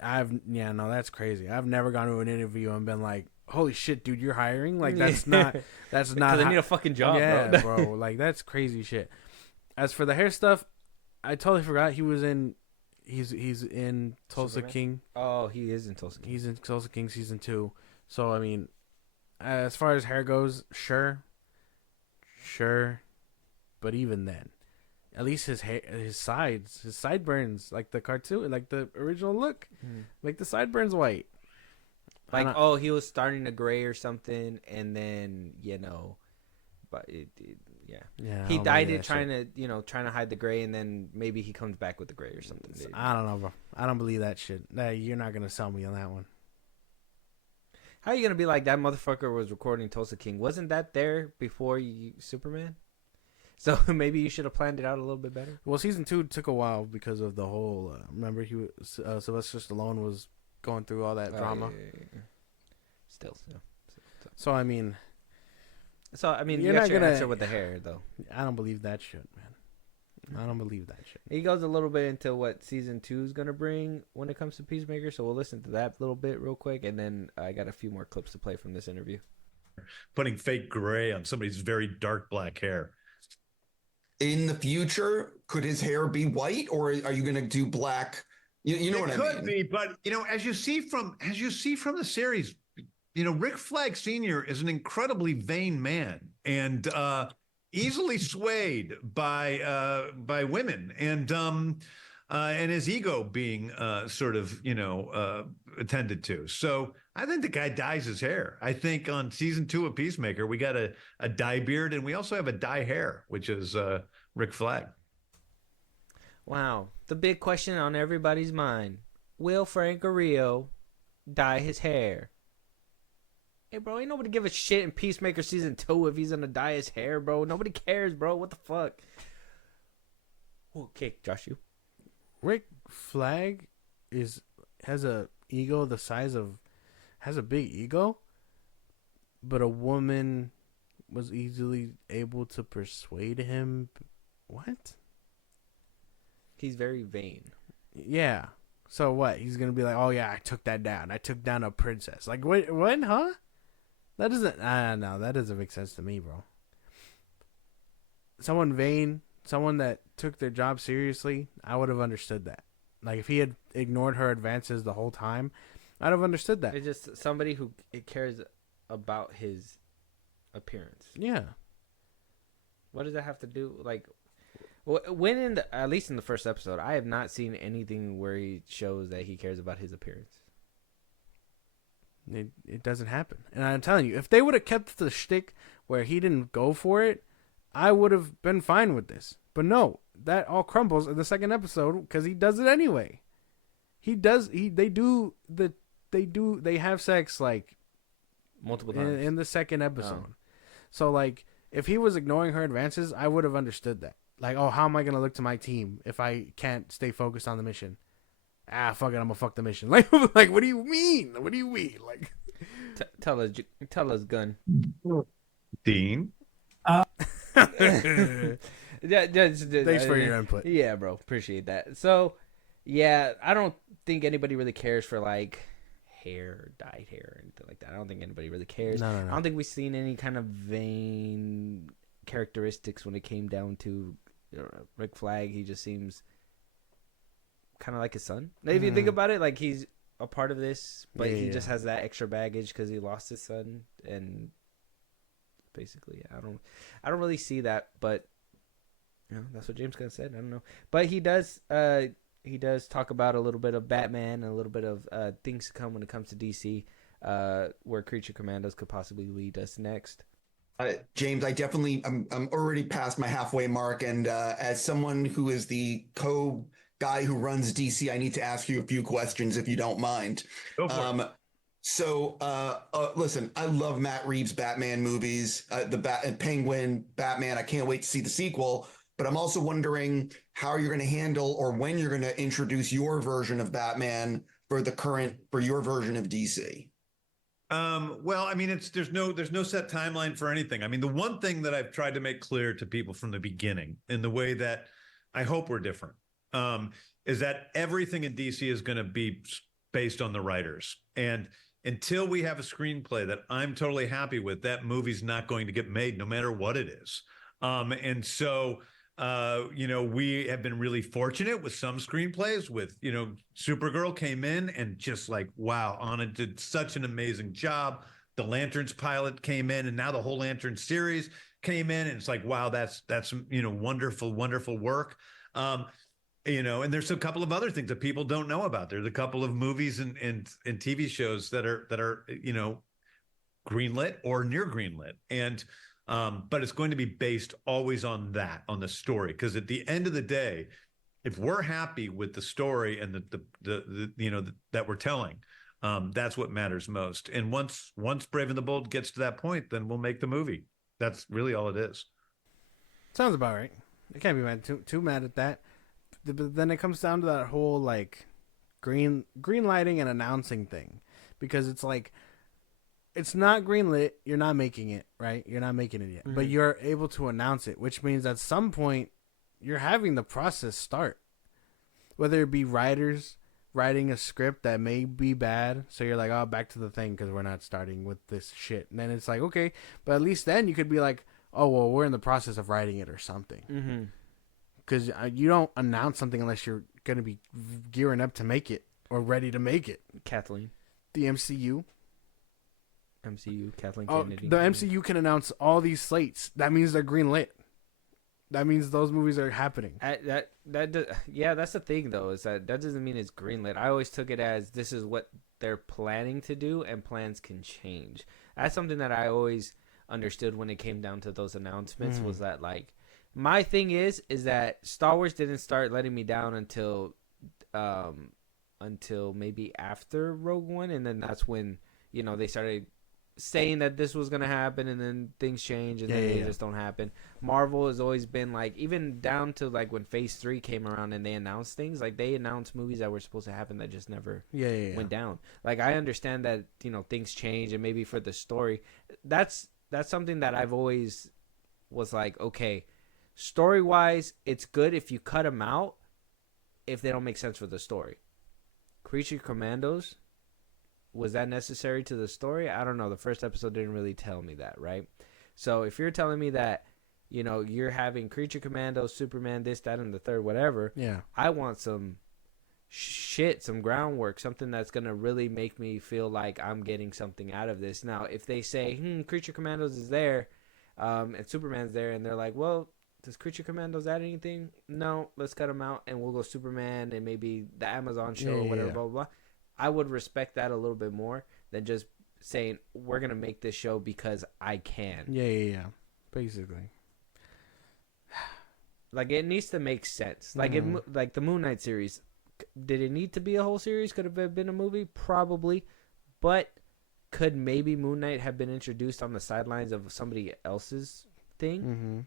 That's crazy. I've never gone to an interview and been like, holy shit, dude, you're hiring? Like, that's not because I need a fucking job, yeah, bro. Like, that's crazy shit. As for the hair stuff, I totally forgot he was in. He's in Tulsa Superman? King. Oh, he is in Tulsa King. He's in Tulsa King season 2. So I mean, as far as hair goes, sure, but even then, at least his hair, his sideburns, like the cartoon, like the original look, like the sideburns white. Like, he was starting to gray or something, and then but yeah. He dyed it trying to hide the gray, and then maybe he comes back with the gray or something. I don't know, bro. I don't believe that shit. You're not gonna sell me on that one. How are you gonna be like that motherfucker was recording Tulsa King? Wasn't that there before Superman? So maybe you should have planned it out a little bit better. Well, season 2 took a while because of the whole. Remember, Sylvester Stallone was going through all that drama. Yeah. Still. So I mean, you got your answer with the hair, though. I don't believe that shit, man. I don't believe that shit. He goes a little bit into what season 2 is gonna bring when it comes to Peacemaker, so we'll listen to that a little bit real quick, and then I got a few more clips to play from this interview. Putting fake gray on somebody's very dark black hair. In the future, could his hair be white, or are you going to do black? You know what I mean? It could be, but as you see from the series, Rick Flag Sr. is an incredibly vain man and easily swayed by women and his ego being attended to. So I think the guy dyes his hair. I think on season 2 of Peacemaker, we got a dye beard, and we also have a dye hair, which is Rick Flag. Wow. The big question on everybody's mind. Will Frank Grillo dye his hair? Hey, bro, ain't nobody give a shit in Peacemaker season 2 if he's gonna dye his hair, bro. Nobody cares, bro. What the fuck? Okay, Josh, you. Rick Flag has a ego the size of... has a big ego, but a woman was easily able to persuade him. What? He's very vain. Yeah. So what? He's gonna be like, oh yeah, I took that down. I took down a princess. Like, what? Huh? That doesn't. No, that doesn't make sense to me, bro. Someone vain, someone that took their job seriously, I would have understood that. Like, if he had ignored her advances the whole time, I'd have understood that. It's just somebody who cares about his appearance. Yeah. What does that have to do? Like, when at least in the first episode, I have not seen anything where he shows that he cares about his appearance. It doesn't happen. And I'm telling you, if they would have kept the shtick where he didn't go for it, I would have been fine with this. But no, that all crumbles in the second episode because he does it anyway. They have sex like multiple times in the second episode. Oh. So like, if he was ignoring her advances, I would have understood that. Like, oh, how am I gonna look to my team if I can't stay focused on the mission? Fuck it, I'm gonna fuck the mission. Like, what do you mean? What do you mean? Like, tell us, Gun. Dean. Thanks for your input. Yeah, bro, appreciate that. So, yeah, I don't think anybody really cares for like hair, dyed hair, or anything like that. I don't think anybody really cares. No. I don't think we've seen any kind of vain characteristics when it came down to Rick Flag. He just seems kind of like his son. If you think about it, like he's a part of this, but he just has that extra baggage because he lost his son, and basically, I don't really see that. But that's what James Gunn said. I don't know, but he does talk about a little bit of Batman and a little bit of things to come when it comes to DC, where Creature Commandos could possibly lead us next. James, I'm already past my halfway mark, and as someone who is the guy who runs DC, I need to ask you a few questions if you don't mind. Go for it. So, listen, I love Matt Reeves' Batman movies, Penguin, Batman. I can't wait to see the sequel. But I'm also wondering how you're going to handle, or when you're going to introduce your version of Batman for your version of DC. Well, I mean, there's no set timeline for anything. I mean, the one thing that I've tried to make clear to people from the beginning, in the way that I hope we're different, is that everything in DC is going to be based on the writers. And until we have a screenplay that I'm totally happy with, that movie's not going to get made, no matter what it is. And so, we have been really fortunate with some screenplays. With, Supergirl came in and just like, wow, Anna did such an amazing job. The Lanterns pilot came in, and now the whole Lantern series came in, and it's like, wow, that's wonderful, wonderful work. And there's a couple of other things that people don't know about. There's a couple of movies and TV shows that are greenlit or near greenlit, and but it's going to be based always on the story, because at the end of the day, if we're happy with the story and that we're telling, that's what matters most. And once Brave and the Bold gets to that point, then we'll make the movie. That's really all it is. Sounds about right. I can't be mad too mad at that. But then it comes down to that whole like green lighting and announcing thing, because it's like, it's not greenlit, you're not making it, right? You're not making it yet, but you're able to announce it, which means at some point you're having the process start. Whether it be writers writing a script that may be bad, so you're like, oh, back to the thing because we're not starting with this shit. And then it's like, okay, but at least then you could be like, oh, well, we're in the process of writing it or something. Because you don't announce something unless you're going to be gearing up to make it or ready to make it. Kathleen. The MCU, Kathleen Kennedy. The MCU can announce all these slates. That means they're green lit. That means those movies are happening. That's the thing though, is that doesn't mean it's greenlit. I always took it as this is what they're planning to do, and plans can change. That's something that I always understood when it came down to those announcements. Was that like, my thing is that Star Wars didn't start letting me down until maybe after Rogue One, and then that's when they started saying that this was gonna happen, and then things change, and then they just don't happen. Marvel has always been like, even down to like when Phase 3 came around and they announced things, like they announced movies that were supposed to happen that just never went down. Like, I understand that things change, and maybe for the story, that's something that I've always was like, okay, story wise, it's good if you cut them out if they don't make sense for the story. Creature Commandos, was that necessary to the story? I don't know. The first episode didn't really tell me that, right? So if you're telling me that, you're having Creature Commandos, Superman, this, that, and the third, whatever. Yeah. I want some some groundwork, something that's going to really make me feel like I'm getting something out of this. Now, if they say, Creature Commandos is there, and Superman's there, and they're like, well, does Creature Commandos add anything? No, let's cut them out, and we'll go Superman and maybe the Amazon show or whatever, blah, blah, blah. I would respect that a little bit more than just saying, we're going to make this show because I can. Yeah. Basically. Like, it needs to make sense. Like, like the Moon Knight series, did it need to be a whole series? Could have been a movie? Probably. But could maybe Moon Knight have been introduced on the sidelines of somebody else's thing?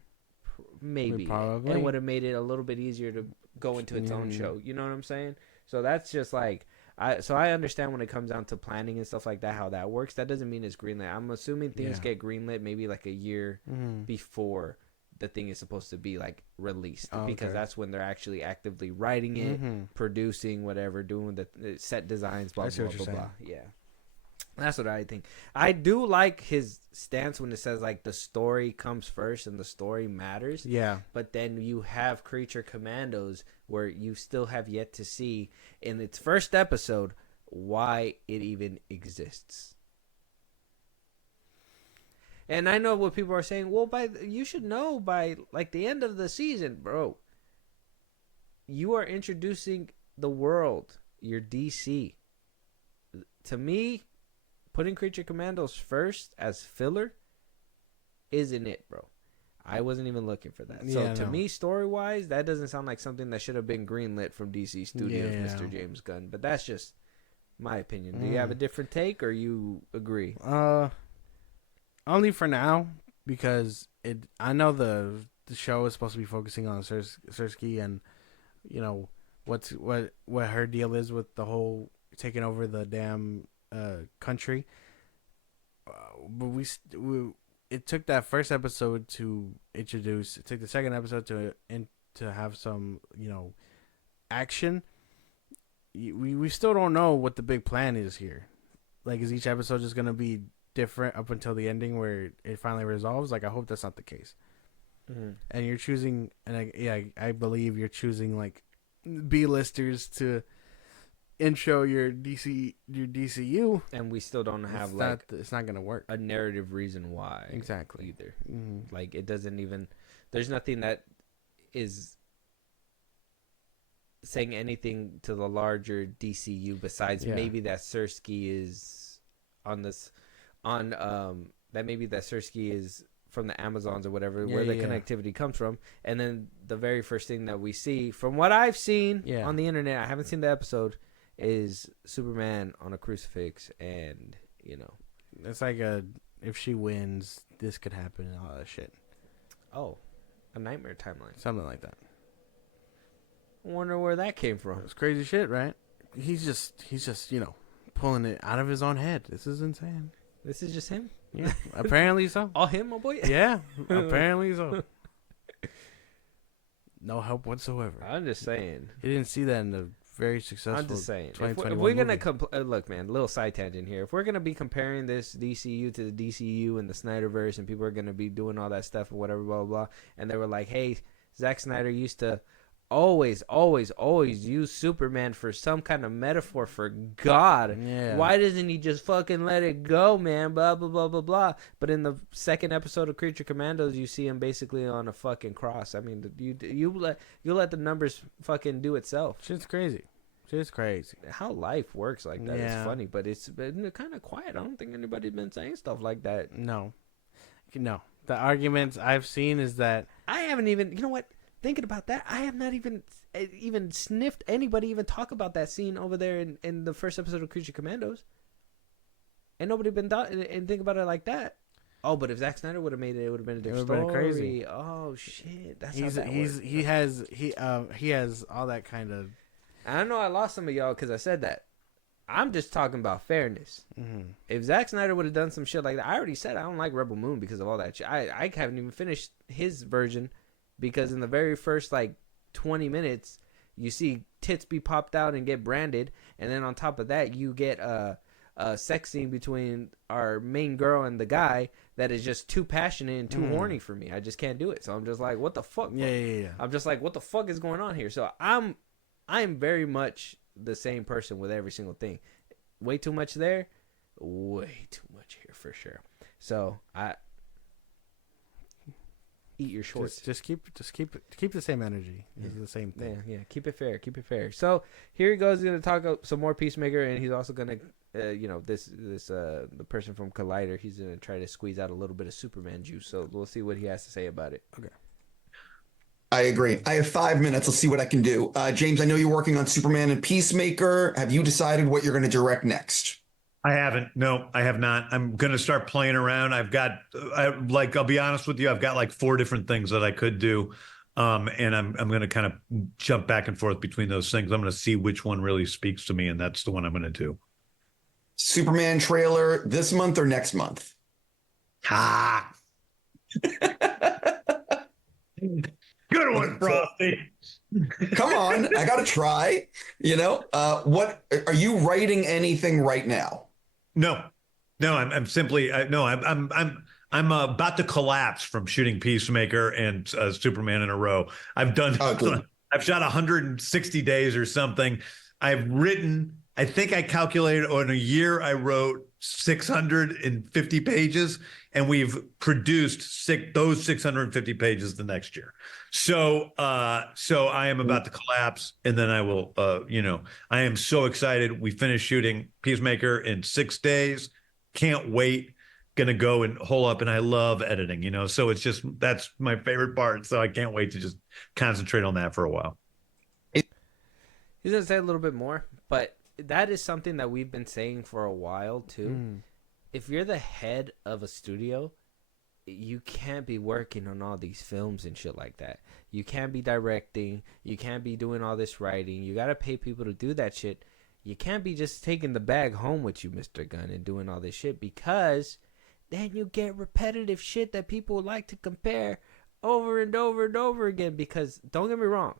Maybe. Probably. And would have made it a little bit easier to go into its own show. You know what I'm saying? So that's just like... I understand when it comes down to planning and stuff like that, how that works. That doesn't mean it's greenlit. I'm assuming things get greenlit maybe like a year before the thing is supposed to be like released, because that's when they're actually actively writing it, producing whatever, doing the set designs, blah, blah, blah, blah. Yeah. That's what I think. I do like his stance when it says like the story comes first and the story matters. Yeah. But then you have Creature Commandos where you still have yet to see in its first episode why it even exists. And I know what people are saying, well, you should know by like the end of the season, bro. You are introducing the world, your DC. To me, putting Creature Commandos first as filler isn't it, bro. I wasn't even looking for that. So to me, story-wise, that doesn't sound like something that should have been greenlit from DC Studios, Mr. James Gunn. But that's just My opinion. Do you have a different take, or you agree? Only for now, because I know the show is supposed to be focusing on Cersei and, you know, what her deal is with the whole taking over the damn country. But it took that first episode to introduce. It took the second episode to have some, you know, action. We still don't know what the big plan is here. Like, is each episode just gonna be different up until the ending where it finally resolves? Like, I hope that's not the case. Mm-hmm. And you're choosing, and I believe you're choosing like B-listers to intro your DCU, and we still don't have it's not gonna work. A narrative reason why exactly either. Mm-hmm. Like, it doesn't even. There's nothing that is saying anything to the larger DCU besides maybe that Cersei is that maybe that Cersei is from the Amazons or whatever, where the connectivity comes from. And then the very first thing that we see, from what I've seen on the internet, I haven't seen the episode, is Superman on a crucifix, and, you know, it's like if she wins, this could happen and all that shit. Oh, a nightmare timeline, something like that. Wonder where that came from. It's crazy shit, right? He's just, you know, pulling it out of his own head. This is insane. This is just him? Yeah, apparently so. All him, my boy? Yeah, apparently so. No help whatsoever. I'm just saying. You didn't see that in the very successful. I'm just saying. If we're going to look, man, little side tangent here. If we're going to be comparing this DCU to the DCU and the Snyderverse, and people are going to be doing all that stuff or whatever, blah, blah, blah, and they were like, hey, Zack Snyder used to always use Superman for some kind of metaphor for God. Yeah. Why doesn't he just fucking let it go, man? Blah, blah, blah, blah, blah. But in the second episode of Creature Commandos, you see him basically on a fucking cross. I mean, you let the numbers fucking do itself. Shit's crazy. Shit's crazy. How life works like that is funny, but it's been kind of quiet. I don't think anybody's been saying stuff like that. No. The arguments I've seen is that I haven't even, you know what? Thinking about that, I have not even sniffed anybody even talk about that scene over there in the first episode of Creature Commandos. And nobody been and think about it like that. Oh, but if Zack Snyder would have made it, it would have been a different story. Been crazy. Oh shit, that's how that works. He has all that kind of. I know I lost some of y'all because I said that. I'm just talking about fairness. Mm-hmm. If Zack Snyder would have done some shit like that, I already said I don't like Rebel Moon because of all that shit. I haven't even finished his version. Because in the very first, 20 minutes, you see tits be popped out and get branded. And then on top of that, you get a sex scene between our main girl and the guy that is just too passionate and too horny for me. I just can't do it. So I'm just like, what the fuck? Yeah. I'm just like, what the fuck is going on here? So I'm very much the same person with every single thing. Way too much there. Way too much here for sure. So eat your shorts. Just keep the same energy. It's the same thing. Yeah. Keep it fair. So here he goes. He's gonna talk some more Peacemaker, and he's also gonna, the person from Collider. He's gonna try to squeeze out a little bit of Superman juice. So we'll see what he has to say about it. Okay. I agree. I have 5 minutes. Let's see what I can do. James, I know you're working on Superman and Peacemaker. Have you decided what you're going to direct next? I haven't. No, I have not. I'm going to start playing around. I'll be honest with you. I've got 4 different things that I could do. And I'm going to kind of jump back and forth between those things. I'm going to see which one really speaks to me. And that's the one I'm going to do. Superman trailer this month or next month? Ha! Good one, Frosty. Come on, I gotta try. What are you writing anything right now? No, I'm simply no. I'm about to collapse from shooting Peacemaker and Superman in a row. I've done. Cool. I've shot 160 days or something. I've written. I think I calculated on a year I wrote 650 pages, and we've produced those 650 pages the next year. So I am about to collapse, and then I will, I am so excited. We finished shooting Peacemaker in 6 days. Can't wait. Gonna go and hole up, and I love editing, so it's just, that's my favorite part. So I can't wait to just concentrate on that for a while. He's gonna say a little bit more, but that is something that we've been saying for a while too. If you're the head of a studio, you can't be working on all these films and shit like that. You can't be directing. You can't be doing all this writing. You got to pay people to do that shit. You can't be just taking the bag home with you, Mr. Gunn, and doing all this shit, because then you get repetitive shit that people like to compare over and over and over again. Because don't get me wrong,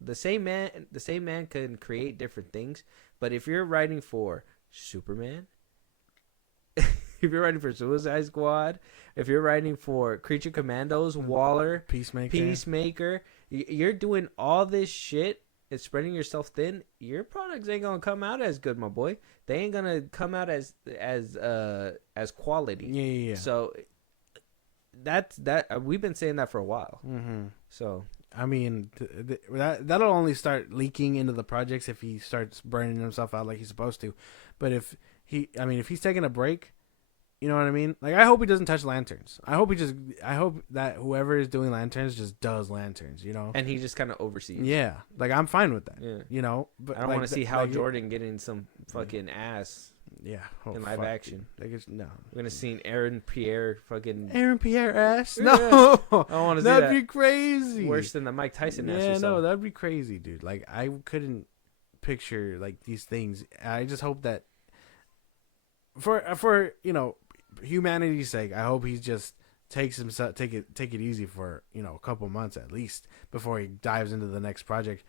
the same man can create different things, but if you're writing for Superman, if you're writing for Suicide Squad, if you're writing for Creature Commandos, Waller, Peacemaker, you're doing all this shit and spreading yourself thin. Your products ain't gonna come out as good, my boy. They ain't gonna come out as quality. Yeah. So that's that. We've been saying that for a while. So I mean, that'll only start leaking into the projects if he starts burning himself out like he's supposed to. But if he's taking a break. You know what I mean? Like, I hope he doesn't touch lanterns. I hope that whoever is doing lanterns just does lanterns, you know? And he just kind of oversees. Yeah. Like, I'm fine with that. Yeah. You know? But I don't want to see Hal Jordan getting some fucking ass in live action. Like, no. We're going to see Aaron Pierre ass? No. I don't want to see that'd be crazy. Worse than the Mike Tyson ass. Yeah, no, that'd be crazy, dude. Like, I couldn't picture, like, these things. I just hope that for you know, humanity's sake, I hope he just take it easy for, you know, a couple months at least before he dives into the next project,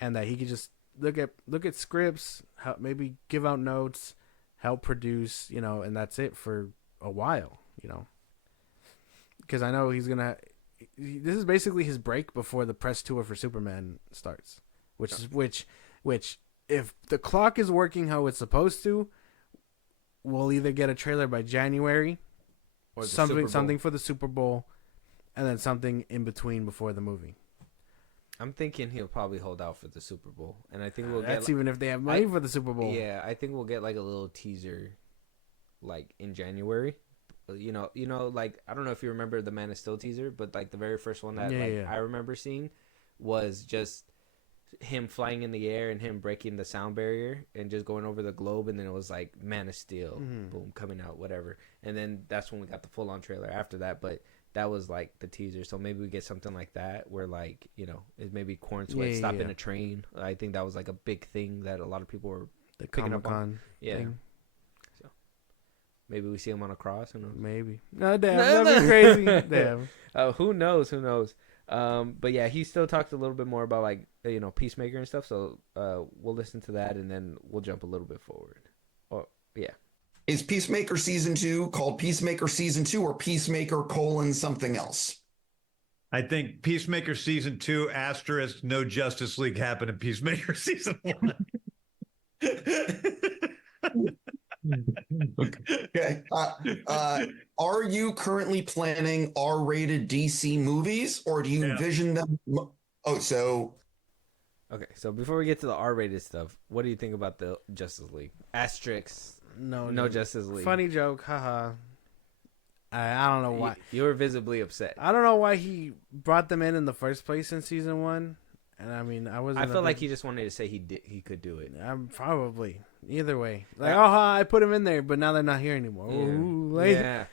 and that he could just look at scripts, maybe give out notes, help produce, you know, and that's it for a while, you know, because I know this is basically his break before the press tour for Superman starts, which if the clock is working how it's supposed to, we'll either get a trailer by January, or something for the Super Bowl, and then something in between before the movie. I'm thinking he'll probably hold out for the Super Bowl, and I think that's even if they have money for the Super Bowl. Yeah, I think we'll get like a little teaser, like in January. You know, like I don't know if you remember the Man of Steel teaser, but like the very first one that I remember seeing was just him flying in the air and him breaking the sound barrier and just going over the globe, and then it was like Man of Steel, boom, coming out, whatever. And then that's when we got the full-on trailer after that, but that was like the teaser. So maybe we get something like that where, like, you know, it maybe Corn Sweat stopping a train. I think that was like a big thing that a lot of people were picking up on. Yeah. Thing. So maybe we see him on a cross. Who knows? Maybe. No, damn, that'd be crazy. Damn. Who knows? But yeah, he still talked a little bit more about, like, you know, Peacemaker and stuff. So we'll listen to that, and then we'll jump a little bit forward. Oh, yeah. Is Peacemaker Season 2 called Peacemaker Season 2 or Peacemaker : something else? I think Peacemaker Season 2 * no Justice League happened in Peacemaker Season 1. Okay. Are you currently planning R-rated DC movies, or do you envision them? Okay, so before we get to the R-rated stuff, what do you think about the Justice League? No Justice League. Funny joke, haha. I don't know why. You were visibly upset. I don't know why he brought them in the first place in season 1. And I mean, I feel like he just wanted to say he could do it. Probably. Either way. Like, I put him in there, but now they're not here anymore. Yeah. Ooh, like,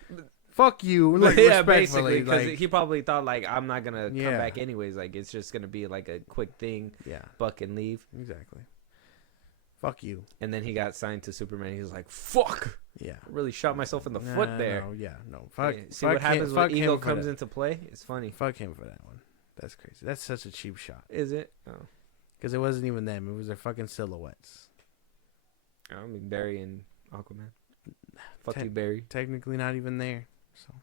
fuck you. Like, yeah, basically, because he probably thought, like, I'm not going to come back anyways. Like, it's just going to be like a quick thing. Yeah. Buck and leave. Exactly. Fuck you. And then he got signed to Superman. He was like, fuck. Yeah. I really shot myself in the foot there. No. Fuck. See what happens when ego comes into play? It's funny. Fuck him for that one. That's crazy. That's such a cheap shot. Is it? Oh. Because it wasn't even them. It was their fucking silhouettes. I mean, Barry and Aquaman. Fuck you, Barry. Technically not even there. So.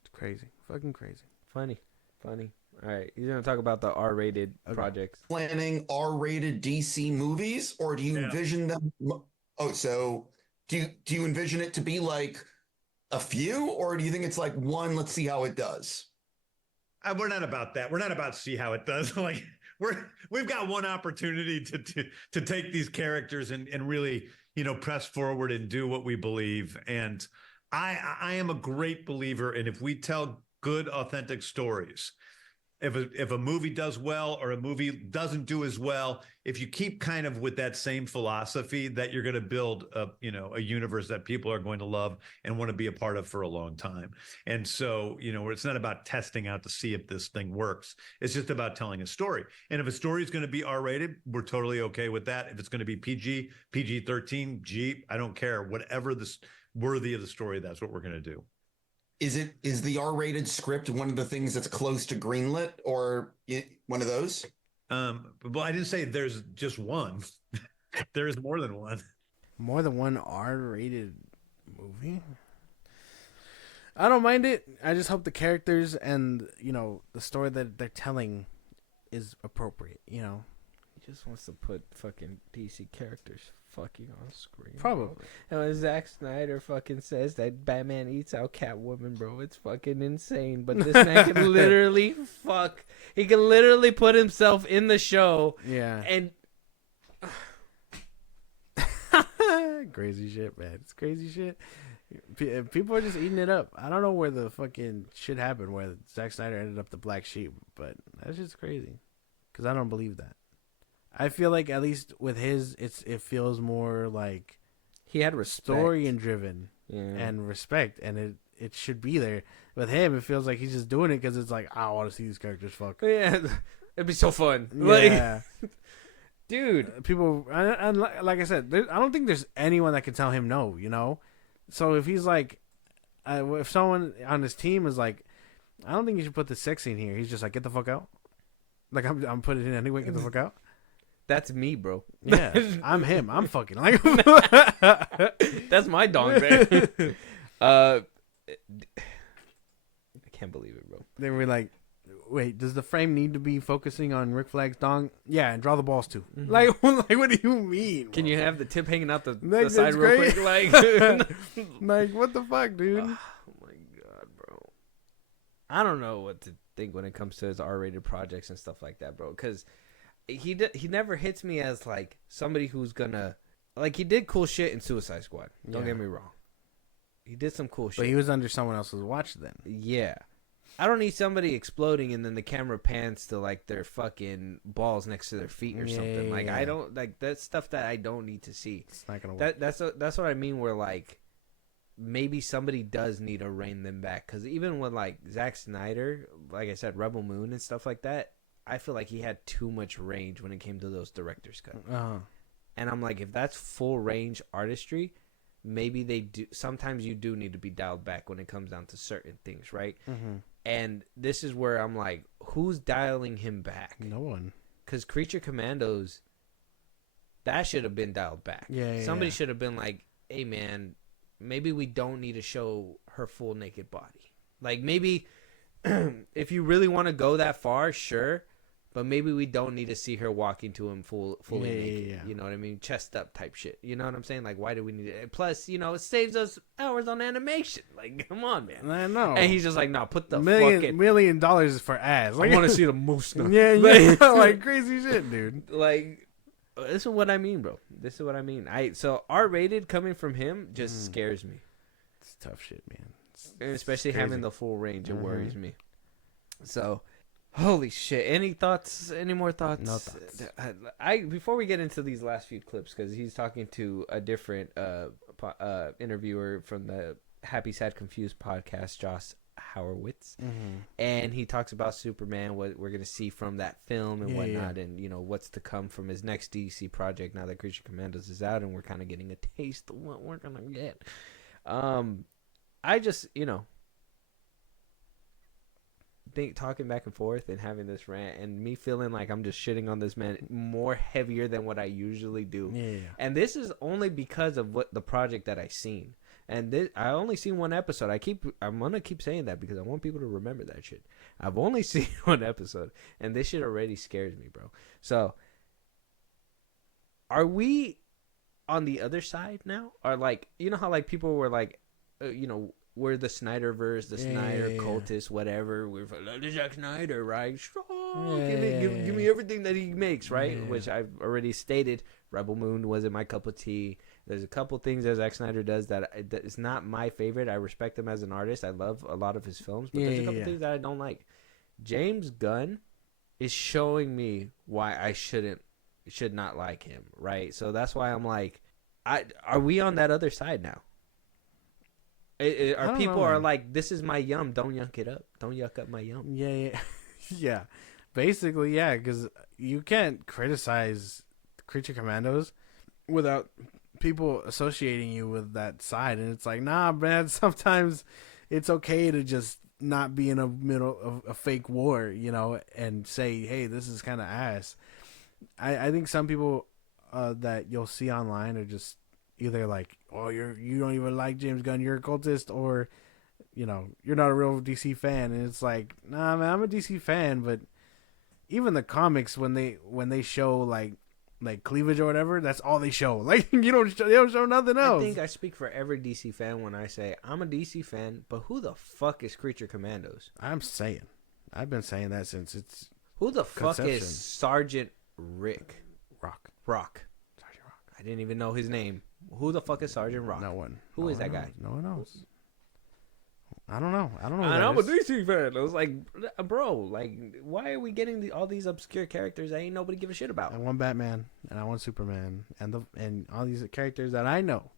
It's crazy. Fucking crazy. Funny. All right. You're going to talk about the R-rated projects. Planning R-rated DC movies, or do you envision them? Do you envision it to be like a few, or do you think it's like one, let's see how it does? We're not about that. We're not about see how it does. Like, we've got one opportunity to take these characters and really, you know, press forward and do what we believe. And I am a great believer in, if we tell good, authentic stories, if a movie does well or a movie doesn't do as well, if you keep kind of with that same philosophy, that you're going to build a universe that people are going to love and want to be a part of for a long time. And so, it's not about testing out to see if this thing works. It's just about telling a story. And if a story is going to be R-rated, we're totally okay with that. If it's going to be PG, PG-13, G, I don't care. Whatever this worthy of the story, that's what we're going to do. Is the R-rated script one of the things that's close to greenlit, or one of those? Well, I didn't say there's just one. There's more than one. More than one R-rated movie? I don't mind it. I just hope the characters and, the story that they're telling is appropriate, He just wants to put fucking DC characters fucking on screen. Probably. And when Zack Snyder fucking says that Batman eats out Catwoman, bro, it's fucking insane. But this man can literally he can literally put himself in the show. Yeah. And crazy shit, man. It's crazy shit. People are just eating it up. I don't know where the fucking shit happened where Zack Snyder ended up the black sheep, but that's just crazy. Because I don't believe that. I feel like at least with his, it feels more like he had respect. Story and driven, yeah. and respect, and it should be there. With him, it feels like he's just doing it because it's like, I want to see these characters fuck. Yeah, it'd be so fun. Yeah. Like, dude. People, and like I said, I don't think there's anyone that can tell him no, So if he's like, if someone on his team is like, I don't think you should put the sex scene here. He's just like, get the fuck out. Like, I'm putting it in anyway, get the fuck out. That's me, bro. Yeah, I'm him. I'm fucking like. That's my dong, man. I can't believe it, bro. They were like, wait, does the frame need to be focusing on Rick Flagg's dong? Yeah, and draw the balls too. Mm-hmm. Like, what do you mean? Can you have the tip hanging out the like, side real quick? Like, like, what the fuck, dude? Oh my god, bro. I don't know what to think when it comes to his R-rated projects and stuff like that, bro. Because he never hits me as like somebody who's gonna like. He did cool shit in Suicide Squad. Don't get me wrong. He did some cool shit. But he was under someone else's watch then. Yeah. I don't need somebody exploding and then the camera pans to like their fucking balls next to their feet or something. Like I don't like that's stuff that I don't need to see. It's not gonna work. That's what I mean. Where like maybe somebody does need to rein them back, because even with like Zack Snyder, like I said, Rebel Moon and stuff like that, I feel like he had too much range when it came to those director's cut. And I'm like, if that's full range artistry, maybe they do. Sometimes you do need to be dialed back when it comes down to certain things, right? Mm-hmm. And this is where I'm like, who's dialing him back? No one. Because Creature Commandos, that should have been dialed back. Somebody should have been like, hey, man, maybe we don't need to show her full naked body. Like, maybe if you really want to go that far, sure. But maybe we don't need to see her walking to him fully naked. Yeah. You know what I mean? Chest up type shit. You know what I'm saying? Like, why do we need it? Plus, it saves us hours on animation. Like, come on, man. I know. And he's just like, no, put the $1 million for ass. Like, I want to see the moose now. Yeah, like crazy shit, dude. Like, this is what I mean, bro. This is what I mean. So R-rated coming from him just scares me. It's tough shit, man. And especially having the full range, it worries me. So, holy shit. Any more thoughts? No thoughts. Before we get into these last few clips, because he's talking to a different interviewer from the Happy, Sad, Confused podcast, Josh Howowitz. And he talks about Superman, what we're going to see from that film and whatnot, and what's to come from his next DC project now that Creature Commandos is out, and we're kind of getting a taste of what we're going to get. I just, think talking back and forth and having this rant and me feeling like I'm just shitting on this man more heavier than what I usually do. And this is only because of what the project that I seen. And I only seen one episode. I'm gonna keep saying that because I want people to remember that shit. I've only seen one episode, and this shit already scares me, bro. So, are we on the other side now? Or like, how like people were like, we're the Snyderverse, the Snyder cultists, whatever. We're like, Zack Snyder, right? Give me everything that he makes, right? Which I've already stated. Rebel Moon wasn't my cup of tea. There's a couple things that Zack Snyder does that is not my favorite. I respect him as an artist. I love a lot of his films, but there's a couple things that I don't like. James Gunn is showing me why I should not like him, right? So that's why I'm like, are we on that other side now? Are people are like, this is my yum, don't yuck it up, don't yuck up my yum. Yeah. Yeah, basically, yeah, because you can't criticize Creature Commandos without people associating you with that side, and it's like, nah, man, sometimes it's okay to just not be in the middle of a fake war, you know, and say, hey, this is kind of ass. I think some people that you'll see online are just either like, oh, you don't even like James Gunn, you're a cultist, or, you know, you're not a real DC fan. And it's like, nah, man, I'm a DC fan, but even the comics, when they show like cleavage or whatever, that's all they show. Like, they don't show nothing else. I think I speak for every DC fan when I say I'm a DC fan, but who the fuck is Creature Commandos? I've been saying that since it's who the fuck conception. is Sergeant Rick Rock. Sergeant Rock. I didn't even know his name. Who the fuck is Sergeant Rock? No one. Who is that guy? No one knows. I don't know. And I'm a DC fan. I was like, bro, like, why are we getting all these obscure characters that ain't nobody give a shit about? I want Batman and I want Superman and all these characters that I know,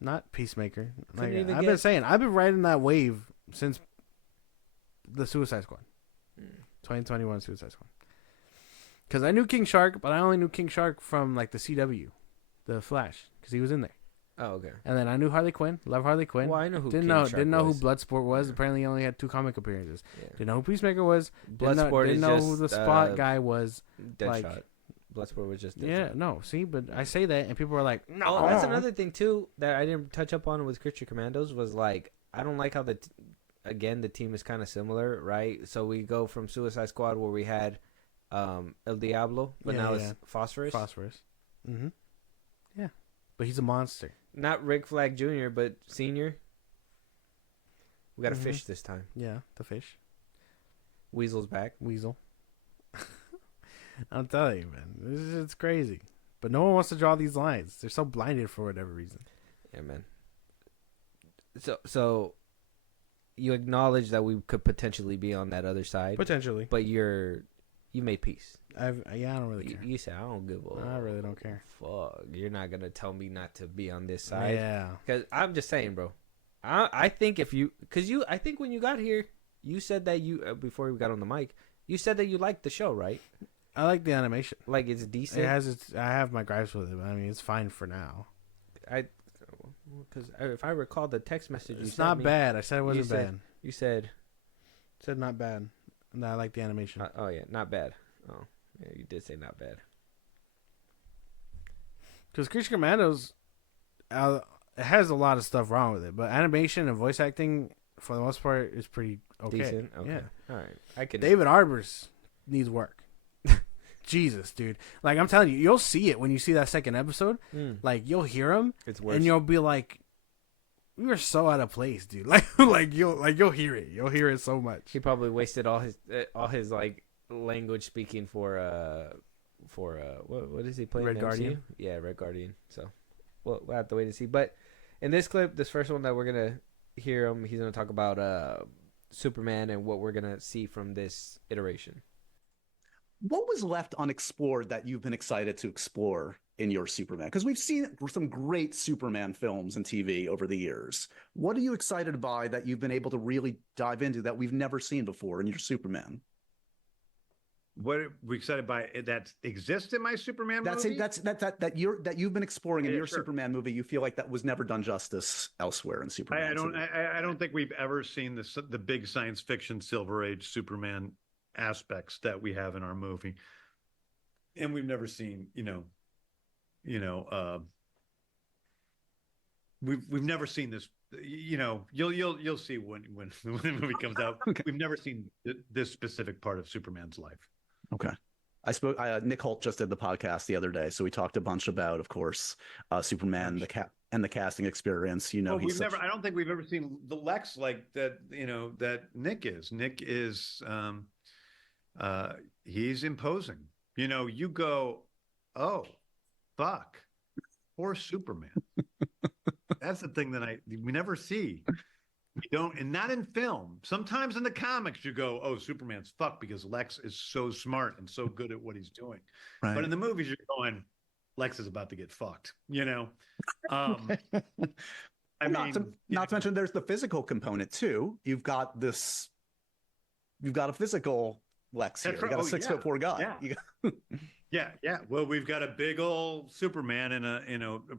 not Peacemaker. Like, I've been riding that wave since the Suicide Squad, 2021 Suicide Squad. Because I knew King Shark, but I only knew King Shark from like the CW, the Flash, because he was in there. Oh, okay. And then I knew Harley Quinn. Love Harley Quinn. Well, I know who didn't know who Bloodsport was. Yeah. Apparently, he only had 2 comic appearances. Yeah. Didn't know who Peacemaker was. Bloodsport didn't know who the Spot guy was. Deadshot. Like, Bloodsport was just Deadshot. Yeah, no. See, but I say that, and people are like, no. Oh, that's another thing too that I didn't touch up on with Creature Commandos was like, I don't like how the team is kind of similar, right? So we go from Suicide Squad where we had El Diablo, but now it's Phosphorus. Mm-hmm. Yeah, but he's a monster. Not Rick Flag Jr., but Senior. We got a fish this time. Yeah, the fish. Weasel's back. Weasel. I'm telling you, man. It's crazy. But no one wants to draw these lines. They're so blinded for whatever reason. Yeah, man. So you acknowledge that we could potentially be on that other side. Potentially. But you made peace. I don't really care. You said I don't give a. I really don't care. Fuck, you're not gonna tell me not to be on this side. Yeah. Because I'm just saying, bro. I think I think when you got here, you said that before we got on the mic, you said that you liked the show, right? I like the animation. Like, it's decent. I have my gripes with it, but I mean, it's fine for now. Because if I recall the text message, it's not bad. I said it wasn't bad. You said not bad. No, I like the animation. Oh yeah, not bad. Oh yeah, you did say not bad. Because Creature Commandos, it has a lot of stuff wrong with it, but animation and voice acting, for the most part, is pretty okay. Decent. Okay. Yeah. All right. David Arbors needs work. Jesus, dude. Like, I'm telling you, you'll see it when you see that second episode. Like, you'll hear him, it's worse. And you'll be like, "We were so out of place, dude." Like you'll hear it. You'll hear it so much. He probably wasted all his like language speaking for what is he playing? Red Guardian. Yeah, Red Guardian. So we'll have to wait and see. But in this clip, this first one that we're gonna hear him, he's gonna talk about Superman and what we're gonna see from this iteration. What was left unexplored that you've been excited to explore in your Superman? Because we've seen some great Superman films and TV over the years. What are you excited by that you've been able to really dive into that we've never seen before in your Superman? What are we excited by that exists in my Superman movie? That you've been exploring in your Superman movie. You feel like that was never done justice elsewhere in Superman. I don't think we've ever seen the big science fiction Silver Age Superman aspects that we have in our movie, and we've never seen we've never seen this. You'll see when the movie comes out. Okay. We've never seen this specific part of Superman's life. Okay. I spoke. Nick Holt just did the podcast the other day, so we talked a bunch about, of course, Superman, the casting experience. I don't think we've ever seen the Lex like that. That Nick is. Nick is. He's imposing. You go, oh, fuck, poor Superman. That's the thing that we never see. You don't, and not in film. Sometimes in the comics, you go, "Oh, Superman's fucked because Lex is so smart and so good at what he's doing." Right. But in the movies, you're going, "Lex is about to get fucked." I not to mean, not to mention there's the physical component too. You've got a physical Lex here. That's You right. got a Oh, 6'4" guy. yeah. You yeah. Well, we've got a big old Superman and a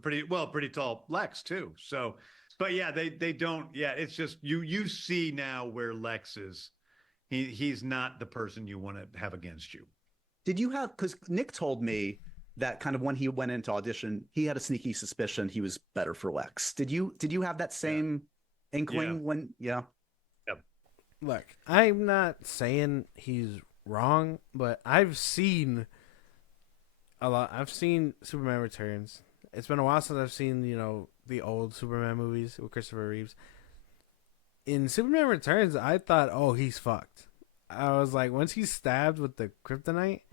pretty tall Lex too. So, but yeah, they don't. Yeah, it's just you see now where Lex is. He's not the person you want to have against you. Did you have, because Nick told me that kind of when he went into audition, he had a sneaky suspicion he was better for Lex. Did you have that same inkling when? Yeah. Look, I'm not saying he's wrong, but I've seen a lot. I've seen Superman Returns. It's been a while since I've seen, the old Superman movies with Christopher Reeves. In Superman Returns, I thought, oh, he's fucked. I was like, once he's stabbed with the kryptonite,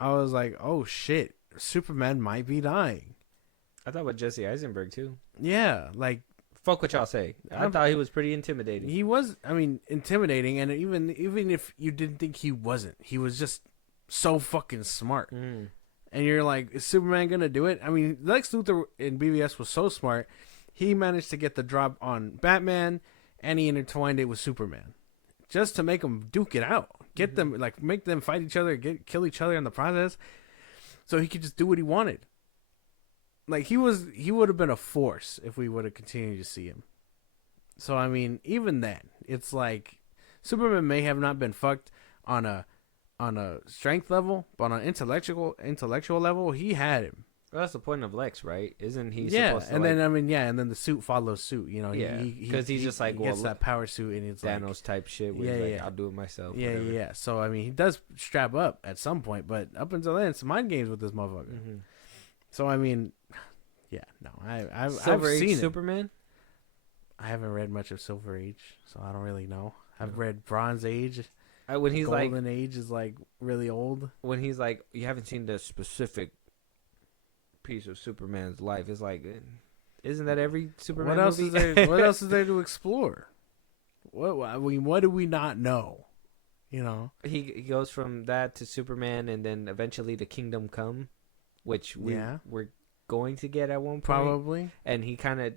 I was like, oh shit, Superman might be dying. I thought with Jesse Eisenberg too. Yeah, like, fuck what y'all say. I thought he was pretty intimidating. He was, intimidating, and even if you didn't think he wasn't, he was just so fucking smart. And you're like, is Superman gonna do it? I mean, Lex Luthor in BVS was so smart, he managed to get the drop on Batman, and he intertwined it with Superman, just to make them duke it out, get them, like, make them fight each other, kill each other in the process, so he could just do what he wanted. Like, he would have been a force if we would have continued to see him. So, I mean, even then, it's like, Superman may have not been fucked on a strength level, but on an intellectual level, he had him. Well, that's the point of Lex, right? Isn't he supposed to, and then and then the suit follows suit, because he's just like, he gets that power suit, and it's Thanos like, type shit where he's like, I'll do it myself. Yeah, whatever. yeah. So, I mean, he does strap up at some point, but up until then, it's mind games with this motherfucker. So, I mean, yeah, no, I've seen it. Superman? I haven't read much of Silver Age, so I don't really know. I've read Bronze Age. When he's Golden Age is like really old. When he's like, you haven't seen the specific piece of Superman's life. It's like, isn't that every Superman movie? Is there? What else is there to explore? What do we not know? He goes from that to Superman, and then eventually to Kingdom Come, which we're going to get at one point. Probably. And he kind of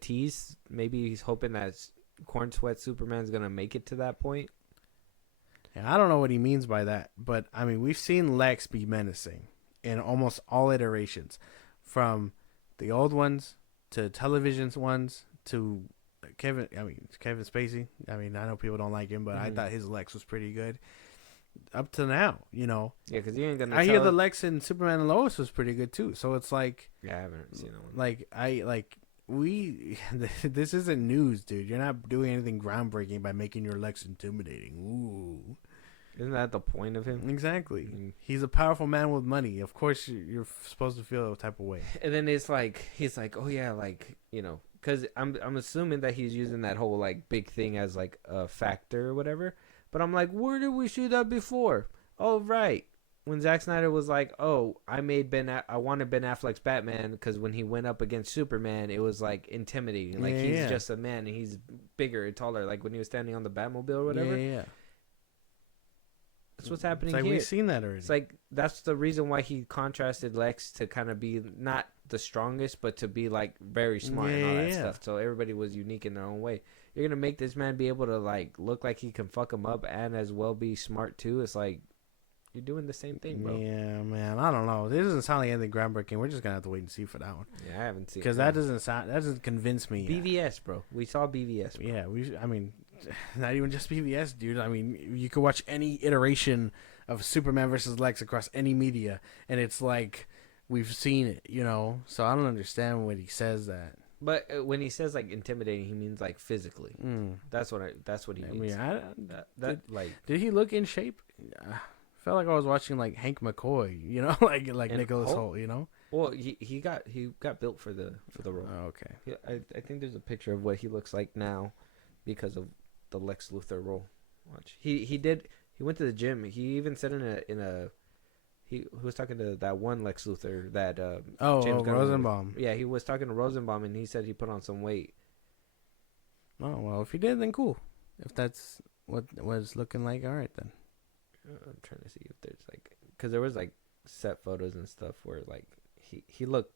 teased. Maybe he's hoping that Corn Sweat Superman's gonna make it to that point. Yeah, I don't know what he means by that, but I mean, we've seen Lex be menacing in almost all iterations, from the old ones to television ones to Kevin Spacey. I mean, I know people don't like him, but I thought his Lex was pretty good up to now. Yeah, because you ain't gonna. I hear the Lex in Superman and Lois was pretty good too. So it's like, yeah, I haven't seen that one. This isn't news, dude. You're not doing anything groundbreaking by making your Lex intimidating. Ooh. Isn't that the point of him? Exactly. He's a powerful man with money. Of course, you're supposed to feel a type of way. And then he's like, oh yeah, because I'm assuming that he's using that whole like big thing as like a factor or whatever. But I'm like, where did we see that before? Oh right, when Zack Snyder was like, oh, I wanted Ben Affleck's Batman because when he went up against Superman, it was like intimidating. Like he's just a man and he's bigger and taller. Like when he was standing on the Batmobile or whatever. Yeah. That's what's happening here. We've seen that already. It's like that's the reason why he contrasted Lex to kind of be not the strongest, but to be like very smart and all that stuff. So everybody was unique in their own way. You're gonna make this man be able to like look like he can fuck him up and as well be smart too. It's like you're doing the same thing, bro. Yeah, man. I don't know. This doesn't sound like anything groundbreaking. We're just gonna have to wait and see for that one. Yeah, I haven't seen it because that doesn't convince me. BVS, bro. We saw BVS. Bro. Yeah, I mean, not even just BVS, dude. I mean, you could watch any iteration of Superman versus Lex across any media, and it's like we've seen it, So I don't understand when he says that. But when he says like intimidating, he means like physically. That's what he means. Did he look in shape? I felt like I was watching like Hank McCoy, like Nicholas Hoult, Well, he got built for the role. Oh, okay. I think there's a picture of what he looks like now because of the Lex Luthor role. Watch. He went to the gym. He even said he was talking to that one Lex Luthor that James Gunn Rosenbaum. Yeah, he was talking to Rosenbaum and he said he put on some weight. Oh well, if he did, then cool. If that's what was looking like, all right then. I'm trying to see if there's like, because there was like set photos and stuff where like he looked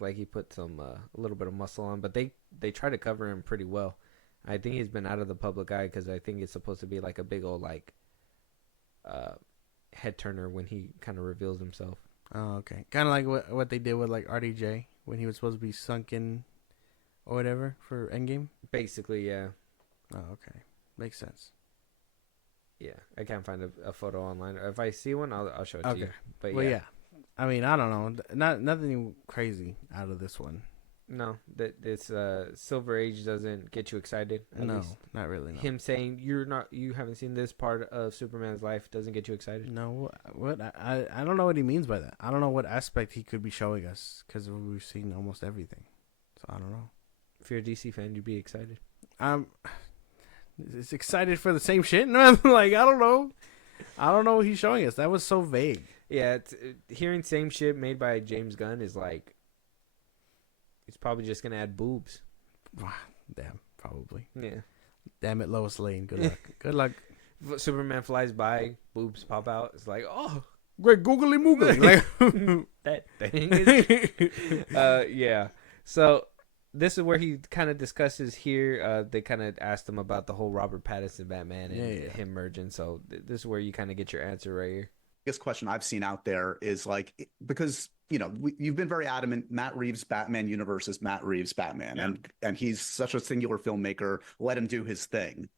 like he put some a little bit of muscle on, but they try to cover him pretty well. I think he's been out of the public eye because I think it's supposed to be like a big old like head turner when he kind of reveals himself. Oh, okay. Kind of like what they did with like RDJ when he was supposed to be sunken or whatever for Endgame. Basically, yeah. Oh, okay. Makes sense. Yeah, I can't find a photo online. If I see one, I'll show it to you. But well, yeah. I mean, I don't know. Nothing crazy out of this one. No, that this Silver Age doesn't get you excited. No, not really. No. Him saying you haven't seen this part of Superman's life doesn't get you excited. No, what I don't know what he means by that. I don't know what aspect he could be showing us because we've seen almost everything. So I don't know. If you're a DC fan, you'd be excited. It's excited for the same shit. No, I'm like I don't know what he's showing us. That was so vague. Yeah, hearing same shit made by James Gunn is like, he's probably just gonna add boobs. Damn, probably. Yeah. Damn it, Lois Lane. Good luck. Good luck. Superman flies by, boobs pop out. It's like, oh, great googly moogly. Like that thing is. Yeah. So this is where he kind of discusses here. They kind of asked him about the whole Robert Pattinson Batman and him merging. So this is where you kind of get your answer right here. Biggest question I've seen out there is like, because you've been very adamant, Matt Reeves' Batman universe is Matt Reeves' Batman, and he's such a singular filmmaker. Let him do his thing.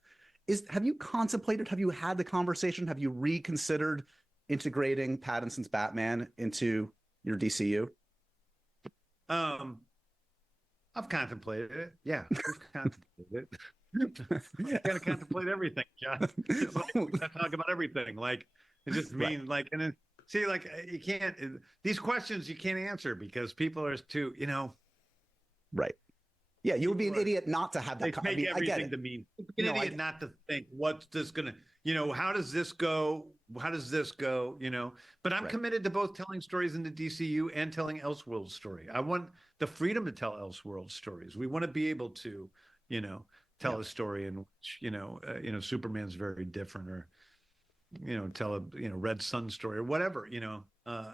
Have you contemplated? Have you had the conversation? Have you reconsidered integrating Pattinson's Batman into your DCU? I've contemplated it. Yeah, I've contemplated it. You gotta contemplate everything, John. It's like, we gotta talk about everything. Like, it just means like, and then see, like, you can't, these questions you can't answer because people are too, Right. Yeah, you would be an idiot not to have that. They make everything to mean. An idiot not to think, what's this gonna, how does this go? How does this go? But I'm committed to both telling stories in the DCU and telling Elseworld story. I want the freedom to tell Elseworld stories. We want to be able to, tell a story in which, Superman's very different, or, tell a, Red Sun story or whatever,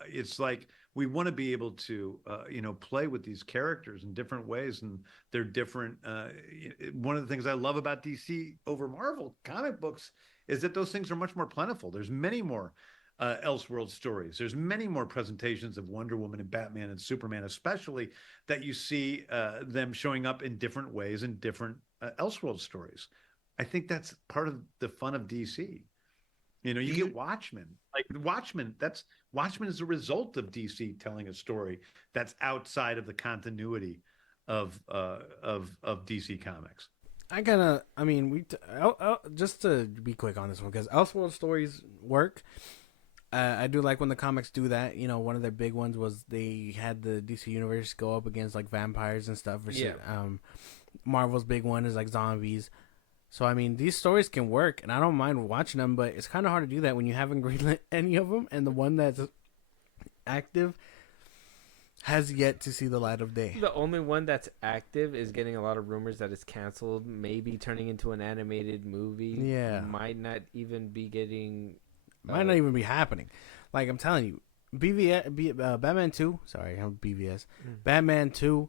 it's like, we want to be able to, play with these characters in different ways, and they're different. One of the things I love about DC over Marvel comic books is that those things are much more plentiful. There's many more Elseworld stories. There's many more presentations of Wonder Woman and Batman and Superman, especially, that you see them showing up in different ways in different Elseworld stories. I think that's part of the fun of DC. You get Watchmen. Like Watchmen is a result of DC telling a story that's outside of the continuity of DC Comics. Just to be quick on this one, because Elseworld stories work. I do like when the comics do that. One of their big ones was they had the DC universe go up against like vampires and stuff. Marvel's big one is like zombies. So, these stories can work, and I don't mind watching them, but it's kind of hard to do that when you haven't greenlit any of them, and the one that's active has yet to see the light of day. The only one that's active is getting a lot of rumors that it's canceled, maybe turning into an animated movie. Yeah. Might not even be happening. Like, I'm telling you, Batman 2, sorry, I'm BVS. Batman 2,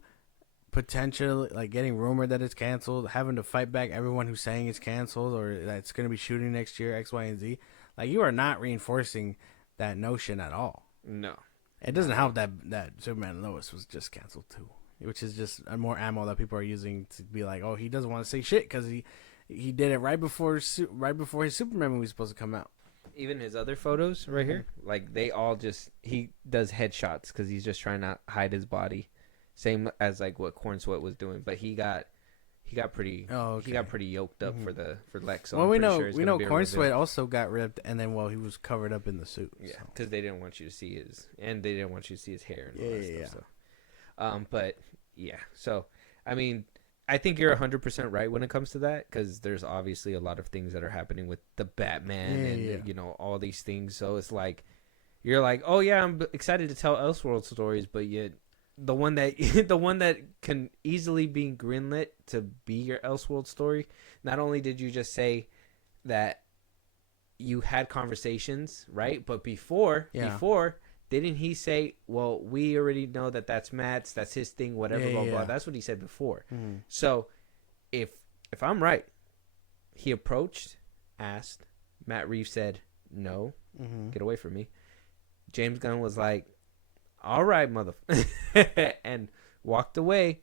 potentially, like, getting rumored that it's canceled, having to fight back everyone who's saying it's canceled or that it's going to be shooting next year, X, Y, and Z. Like, you are not reinforcing that notion at all. No. It doesn't help that Superman and Lois was just canceled too, which is just more ammo that people are using to be like, oh, he doesn't want to say shit because he did it right before his Superman movie was supposed to come out. Even his other photos right here, like, they all he does headshots because he's just trying to hide his body. Same as like what Corn Sweat was doing, but he got pretty yoked up for Lex. So we know Corn Sweat also got ripped, and then he was covered up in the suit. Yeah, because they didn't want you to see his hair and all that stuff. Yeah. So, but yeah, so I think you're 100% right when it comes to that, because there's obviously a lot of things that are happening with the Batman and all these things. So it's like you're like, oh yeah, I'm excited to tell Elseworld stories, but yet the one that the one that can easily be greenlit to be your Elseworld story. Not only did you just say that you had conversations, right? But before, didn't he say, well, we already know that that's Matt's, that's his thing, whatever, blah, blah. That's what he said before. Mm-hmm. So if I'm right, he approached, asked, Matt Reeves said, no, get away from me. James Gunn was like, all right, mother, and walked away,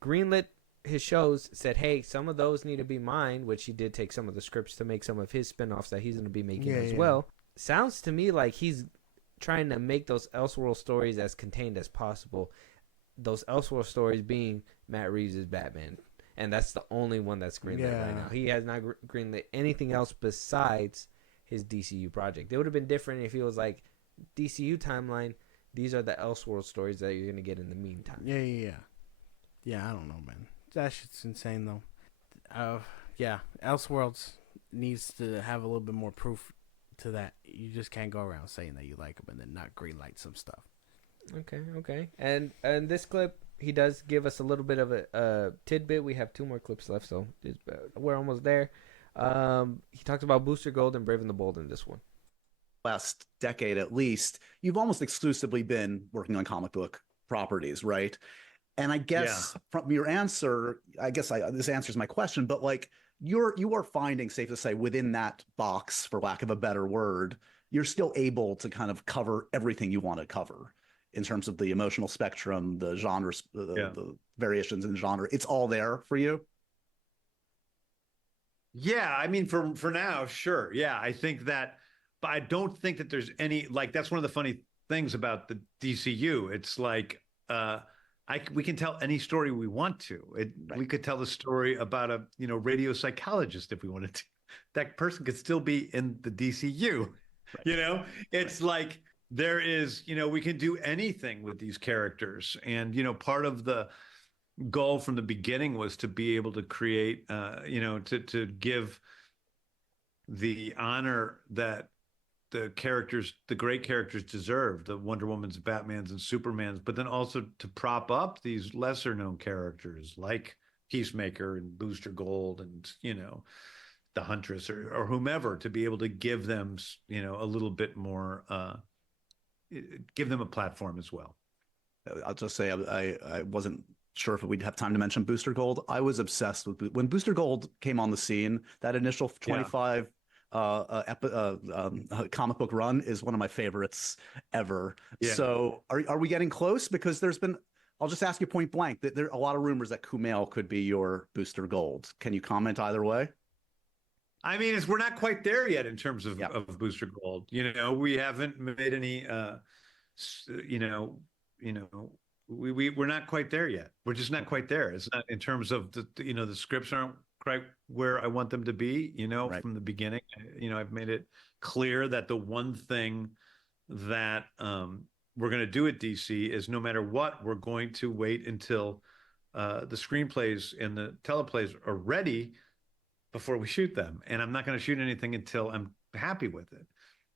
greenlit his shows, said, hey, some of those need to be mine, which he did take some of the scripts to make some of his spinoffs that he's going to be making as well. Sounds to me like he's trying to make those Elseworld stories as contained as possible. Those Elseworld stories being Matt Reeves' Batman. And that's the only one that's greenlit right now. He has not greenlit anything else besides his DCU project. It would have been different if he was like, DCU timeline, these are the Elseworld stories that you're going to get in the meantime. Yeah, I don't know, man. That shit's insane, though. Elseworlds needs to have a little bit more proof to that. You just can't go around saying that you like them and then not greenlight some stuff. Okay. And this clip, he does give us a little bit of a tidbit. We have 2 more clips left, so we're almost there. He talks about Booster Gold and Brave and the Bold in this one. Last decade at least, you've almost exclusively been working on comic book properties, right? And I guess from your answer, this answers my question, but like you are finding, safe to say, within that box, for lack of a better word, you're still able to kind of cover everything you want to cover in terms of the emotional spectrum, the genres, the variations in genre. It's all there for you. Yeah, I mean, for now, sure. Yeah, I think that, but I don't think that there's any, like, that's one of the funny things about the DCU. It's like, we can tell any story we want to. We could tell the story about a radio psychologist if we wanted to. That person could still be in the DCU. Right. It's like there is, we can do anything with these characters, and part of the goal from the beginning was to be able to create, to give the honor that the great characters deserve, the Wonder Womans, Batmans, and Supermans, but then also to prop up these lesser known characters like Peacemaker and Booster Gold and, the Huntress or whomever, to be able to give them, a little bit more, give them a platform as well. I'll just say I wasn't sure if we'd have time to mention Booster Gold. I was obsessed with when Booster Gold came on the scene. That initial 25 comic book run is one of my favorites ever. So are we getting close? Because I'll just ask you point blank, that there are a lot of rumors that Kumail could be your Booster Gold. Can you comment either way? I mean, we're not quite there yet in terms of Booster Gold. We haven't made any we're not quite there yet. We're just not quite there. It's not in terms of the scripts aren't quite where I want them to be, from the beginning. I've made it clear that the one thing that we're going to do at DC is, no matter what, we're going to wait until the screenplays and the teleplays are ready before we shoot them. And I'm not going to shoot anything until I'm happy with it.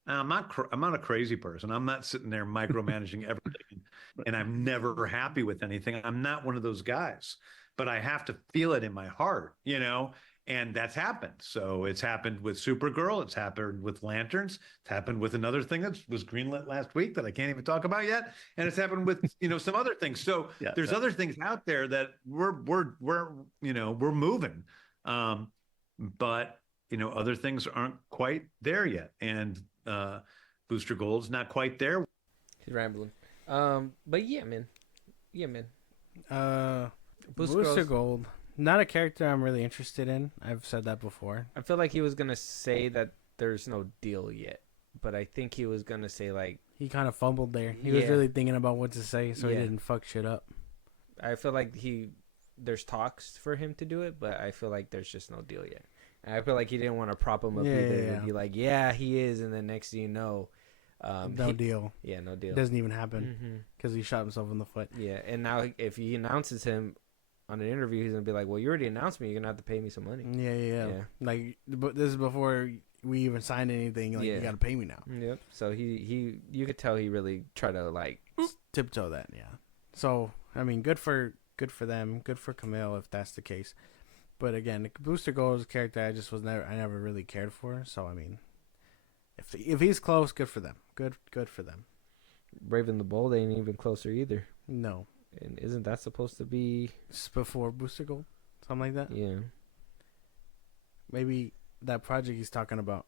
I'm not a crazy person. I'm not sitting there micromanaging everything, and I'm never happy with anything. I'm not one of those guys, but I have to feel it in my heart, and that's happened. So it's happened with Supergirl. It's happened with Lanterns. It's happened with another thing that was greenlit last week that I can't even talk about yet. And it's happened with, some other things. So there's other things out there that we're moving. But other things aren't quite there yet. And Booster Gold's not quite there. He's rambling. But yeah, man. Booster Gold, not a character I'm really interested in. I've said that before. I feel like he was gonna say that there's no deal yet, but I think he was gonna say, like, he kind of fumbled there. He was really thinking about what to say, so he didn't fuck shit up. I feel like there's talks for him to do it, but I feel like there's just no deal yet. And I feel like he didn't want to prop him up either. And be like, yeah, he is, and then next thing you know, no deal. Yeah, no deal. It doesn't even happen because he shot himself in the foot. Yeah, and now if he announces him on an interview, he's gonna be like, well, you already announced me. You're gonna have to pay me some money. Yeah. Like, but this is before we even signed anything. Like, you got to pay me now. Yep. So you could tell he really tried to, like, tiptoe that. Yeah. So I mean, good for them, good for Camille if that's the case. But again, Booster Gold's character, I never really cared for. So I mean, if he's close, good for them. Good for them. Raven the Bold ain't even closer either. No. And isn't that supposed to be It's before Booster Gold, something like that? Yeah. Maybe that project he's talking about.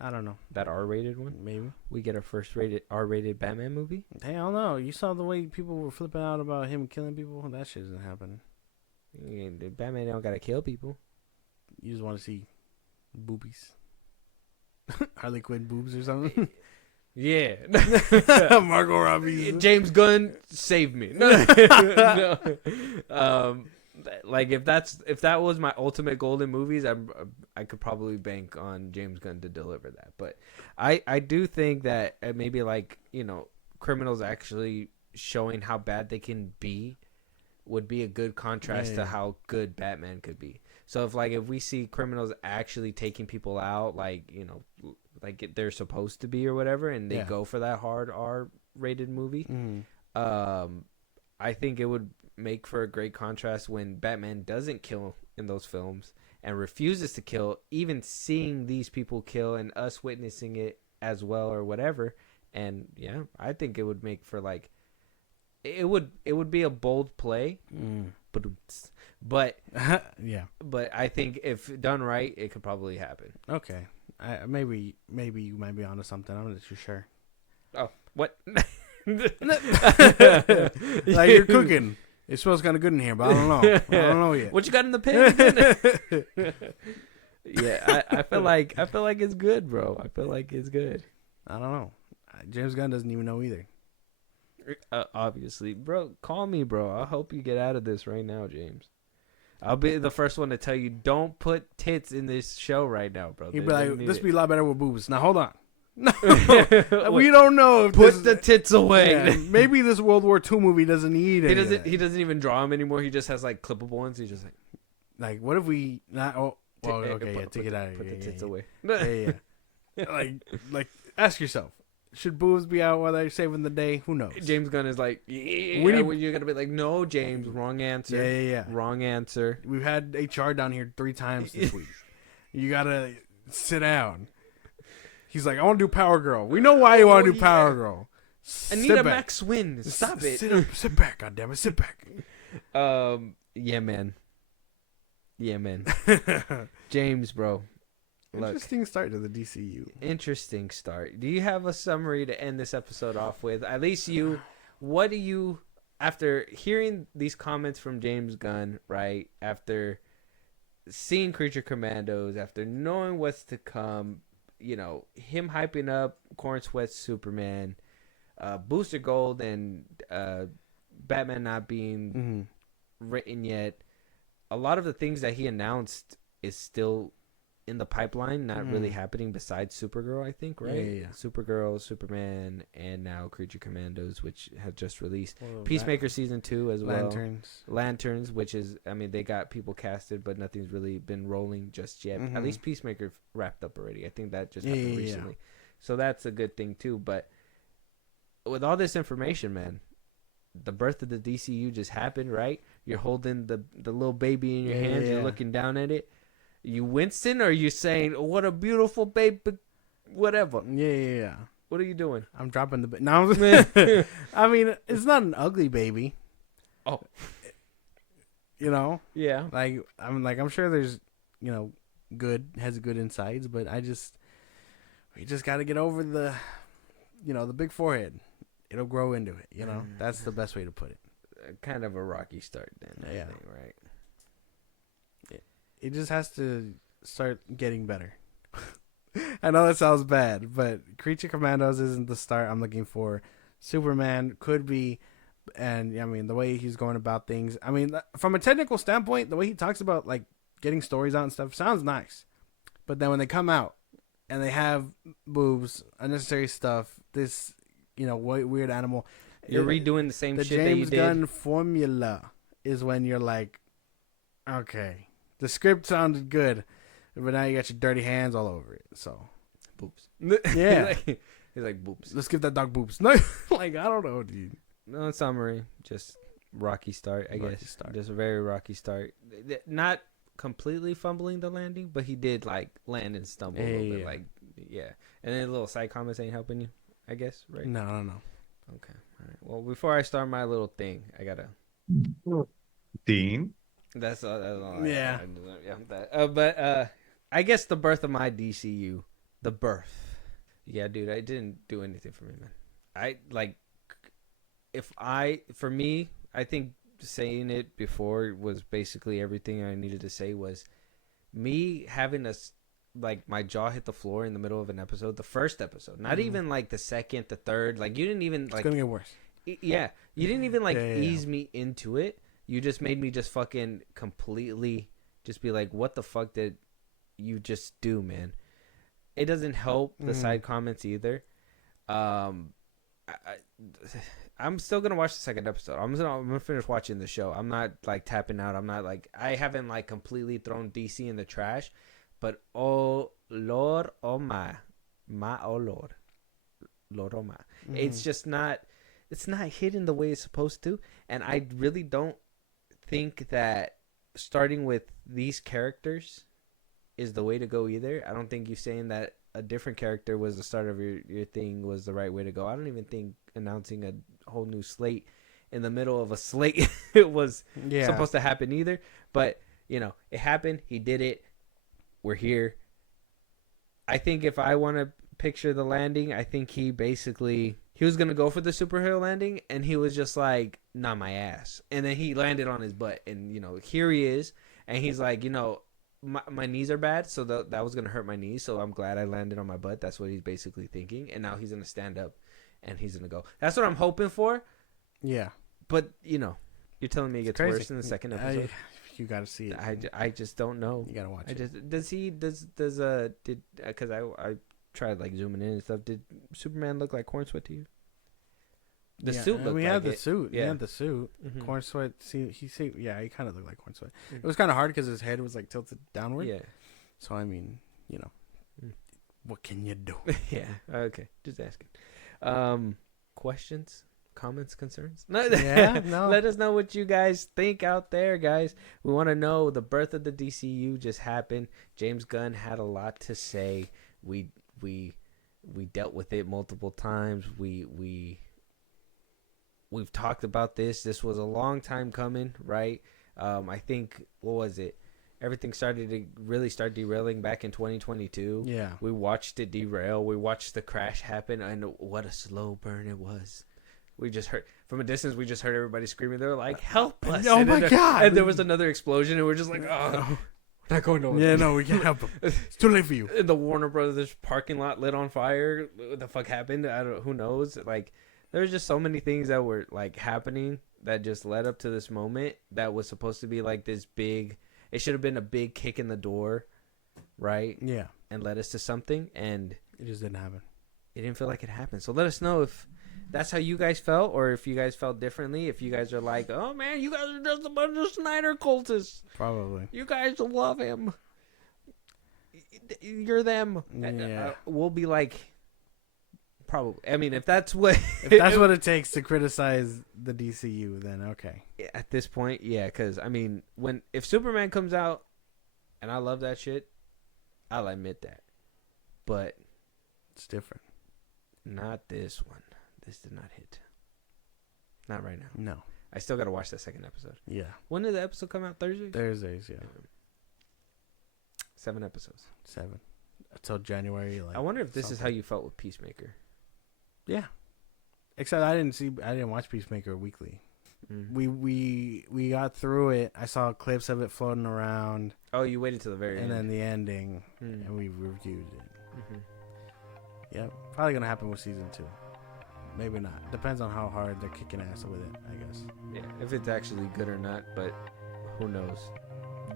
I don't know. That R-rated one? Maybe We get a first rated R-rated Batman movie? Hey, I don't know. You saw the way people were flipping out about him killing people? That shit isn't happening. Yeah, Batman don't gotta kill people. You just want to see boobies. Harley Quinn boobs or something? Yeah. Margot Robbie. James Gunn, save me. No. Like if that was my ultimate goal in movies, I could probably bank on James Gunn to deliver that. But I do think that maybe like, you know, criminals actually showing how bad they can be would be a good contrast to how good Batman could be. So if we see criminals actually taking people out, like, you know, like they're supposed to be or whatever, and they go for that hard R-rated movie, I think it would make for a great contrast when Batman doesn't kill in those films and refuses to kill, even seeing these people kill and us witnessing it as well or whatever. And yeah, I think it would make for like it would be a bold play, but yeah. But I think if done right, it could probably happen. Okay, maybe you might be onto something. I'm not too sure. Oh, what? Like you're cooking. It smells kind of good in here, but I don't know. I don't know yet. What you got in the pan? Yeah, I feel like it's good, bro. I feel like it's good. I don't know. James Gunn doesn't even know either. Obviously, bro. Call me, bro. I'll help you get out of this right now, James. I'll be the first one to tell you, don't put tits in this show right now, bro. He'd be like, this be a lot better with boobs. Now, hold on. No, we don't know if put the tits away. Yeah, maybe this World War II movie doesn't need it. He doesn't even draw them anymore. He just has like clippable ones. He's just like what if we not? Oh, well, okay, yeah, take it out. Put the tits away. Yeah. like ask yourself, should boobs be out while they're saving the day? Who knows? James Gunn is like, you're gonna be like, no, James, wrong answer. Yeah. Wrong answer. We've had HR down here 3 times this week. You gotta sit down. He's like, I want to do Power Girl. We know why you want to do Power Girl. Anita Max win. Stop it. Sit back, goddammit. Sit back. Yeah, man. James, bro. Interesting start to the DCU. Interesting start. Do you have a summary to end this episode off with? At least what do you, after hearing these comments from James Gunn, right? After seeing Creature Commandos, after knowing what's to come, you know, him hyping up Corn Sweat's Superman, Booster Gold, and Batman not being written yet. A lot of the things that he announced is still in the pipeline, not really happening besides Supergirl, I think, right? Yeah. Supergirl, Superman, and now Creature Commandos, which have just released. Peacemaker Season 2 as well. Lanterns, which is, I mean, they got people casted, but nothing's really been rolling just yet. At least Peacemaker wrapped up already. I think that just happened recently. So that's a good thing, too. But with all this information, man, the birth of the DCU just happened, right? You're holding the little baby in your hands. You're looking down at it. You Winston, or are you saying, oh, what a beautiful baby, whatever? Yeah. What are you doing? I'm dropping the no. I mean, it's not an ugly baby. Oh, you know. Yeah. I'm sure there's, you know, has good insides, but we just got to get over the, you know, the big forehead. It'll grow into it. You know, that's the best way to put it. Kind of a rocky start, then. I think, right. It just has to start getting better. I know that sounds bad, but Creature Commandos isn't the start I'm looking for. Superman could be, and I mean, the way he's going about things. I mean, from a technical standpoint, the way he talks about like getting stories out and stuff sounds nice. But then when they come out and they have boobs, unnecessary stuff, this, you know, weird animal. You're redoing the same shit that you did. The James Gunn formula is when you're like, okay. The script sounded good, but now you got your dirty hands all over it. So, boobs. Yeah. He's like boobs. Let's give that dog boobs. No, like, I don't know, dude. no summary, just rocky start, I guess. Start. Just a very rocky start. Not completely fumbling the landing, but he did like land and stumble a little bit. Like, yeah. And then little side comments ain't helping you, I guess, right? No. Okay. All right. Well, before I start my little thing, I gotta. Dean. That's all. Yeah. But I guess the birth of my DCU, the birth. Yeah, dude, I didn't do anything for me, man. For me, I think saying it before was basically everything I needed to say. Was me having my jaw hit the floor in the middle of an episode, the first episode, not even like the second, the third. Like, you didn't even like. It's gonna get worse. Yeah, you didn't even ease me into it. You just made me just fucking completely just be like, what the fuck did you just do, man? It doesn't help the side comments either. I'm still gonna watch the second episode. I'm gonna finish watching the show. I'm not like tapping out. I'm not like, I haven't like completely thrown DC in the trash, but oh Lord, oh my oh Lord, oh my. It's just not. It's not hitting the way it's supposed to, and I really don't think that starting with these characters is the way to go either. I don't think you saying that a different character was the start of your thing was the right way to go. I don't even think announcing a whole new slate in the middle of a slate it was supposed to happen either. But, it happened. He did it. We're here. I think if I want to picture the landing, I think he was going to go for the superhero landing, and he was just like, not my ass. And then he landed on his butt, and, here he is. And he's like, my knees are bad, so that was going to hurt my knees, so I'm glad I landed on my butt. That's what he's basically thinking. And now he's going to stand up, and he's going to go. That's what I'm hoping for. Yeah. But, you're telling me it gets worse in the second episode? You got to see it. I just don't know. You got to watch it. Because I tried like zooming in and stuff. Did Superman look like Corn Sweat to you? The suit looked we like had the it. suit. Yeah. He had the suit. Mm-hmm. Corn Sweat. He kind of looked like Corn Sweat. It was kind of hard because his head was like tilted downward. Yeah. So I mean, what can you do? Yeah. Okay. Just asking. Questions, comments, concerns? No. Let us know what you guys think out there, guys. We want to know. The birth of the DCU just happened. James Gunn had a lot to say. We dealt with it multiple times. We've talked about this. This was a long time coming, right? I think, what was it? Everything started to really start derailing back in 2022. Yeah. We watched it derail. We watched the crash happen, and what a slow burn it was. We just heard, from a distance, everybody screaming. They were like, help us. Oh, my God. And there was another explosion, and we're just like, oh, we're not going nowhere. Yeah, no, we can't help them. It's too late for you. The Warner Brothers parking lot lit on fire. What the fuck happened? Who knows? Like, there's just so many things that were like happening that just led up to this moment that was supposed to be like this big. It should have been a big kick in the door, right? Yeah, and led us to something, and it just didn't happen. It didn't feel like it happened. So let us know if that's how you guys felt, or if you guys felt differently. If you guys are like, oh man, you guys are just a bunch of Snyder cultists. Probably. You guys love him. You're them. Yeah. We'll be like. Probably. I mean, if that's what it takes to criticize the DCU, then okay. At this point, yeah, because I mean, if Superman comes out, and I love that shit, I'll admit that, but it's different. Not this one. This did not hit. Not right now. No. I still gotta watch that second episode. Yeah. When did the episode come out? Thursdays. Thursdays, yeah. 7 episodes. 7 until January. I wonder if this is how you felt with Peacemaker. Yeah, except I didn't watch Peacemaker weekly. We got through it. I saw clips of it floating around. Oh, you waited till the very end. And then the ending, and we reviewed it. Yep, probably gonna happen with season 2. Maybe not. Depends on how hard they're kicking ass with it, I guess. Yeah, if it's actually good or not, but who knows?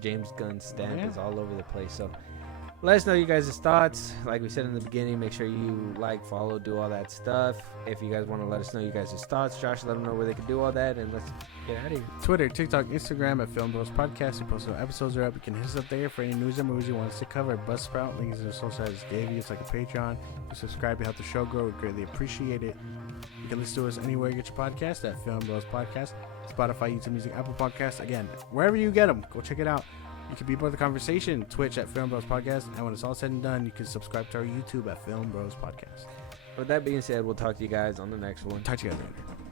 James Gunn's stamp is all over the place, so. Let us know you guys' thoughts. Like we said in the beginning, make sure you follow, do all that stuff. If you guys want to let us know you guys' thoughts, Josh, let them know where they can do all that, and let's get out of here. Twitter, TikTok, Instagram at FilmBros Podcast. We post our episodes are up. You can hit us up there for any news or movies you want us to cover. Buzzsprout, links in the social site. Gave you. It's like a Patreon. You subscribe to help the show grow. We greatly appreciate it. You can listen to us anywhere you get your podcast at FilmBros Podcast, Spotify, YouTube Music, Apple Podcasts. Again, wherever you get them, go check it out. You can be part of the conversation. Twitch at FilmBros Podcast. And when it's all said and done, you can subscribe to our YouTube at FilmBros Podcast. With that being said, we'll talk to you guys on the next one. Talk to you guys later.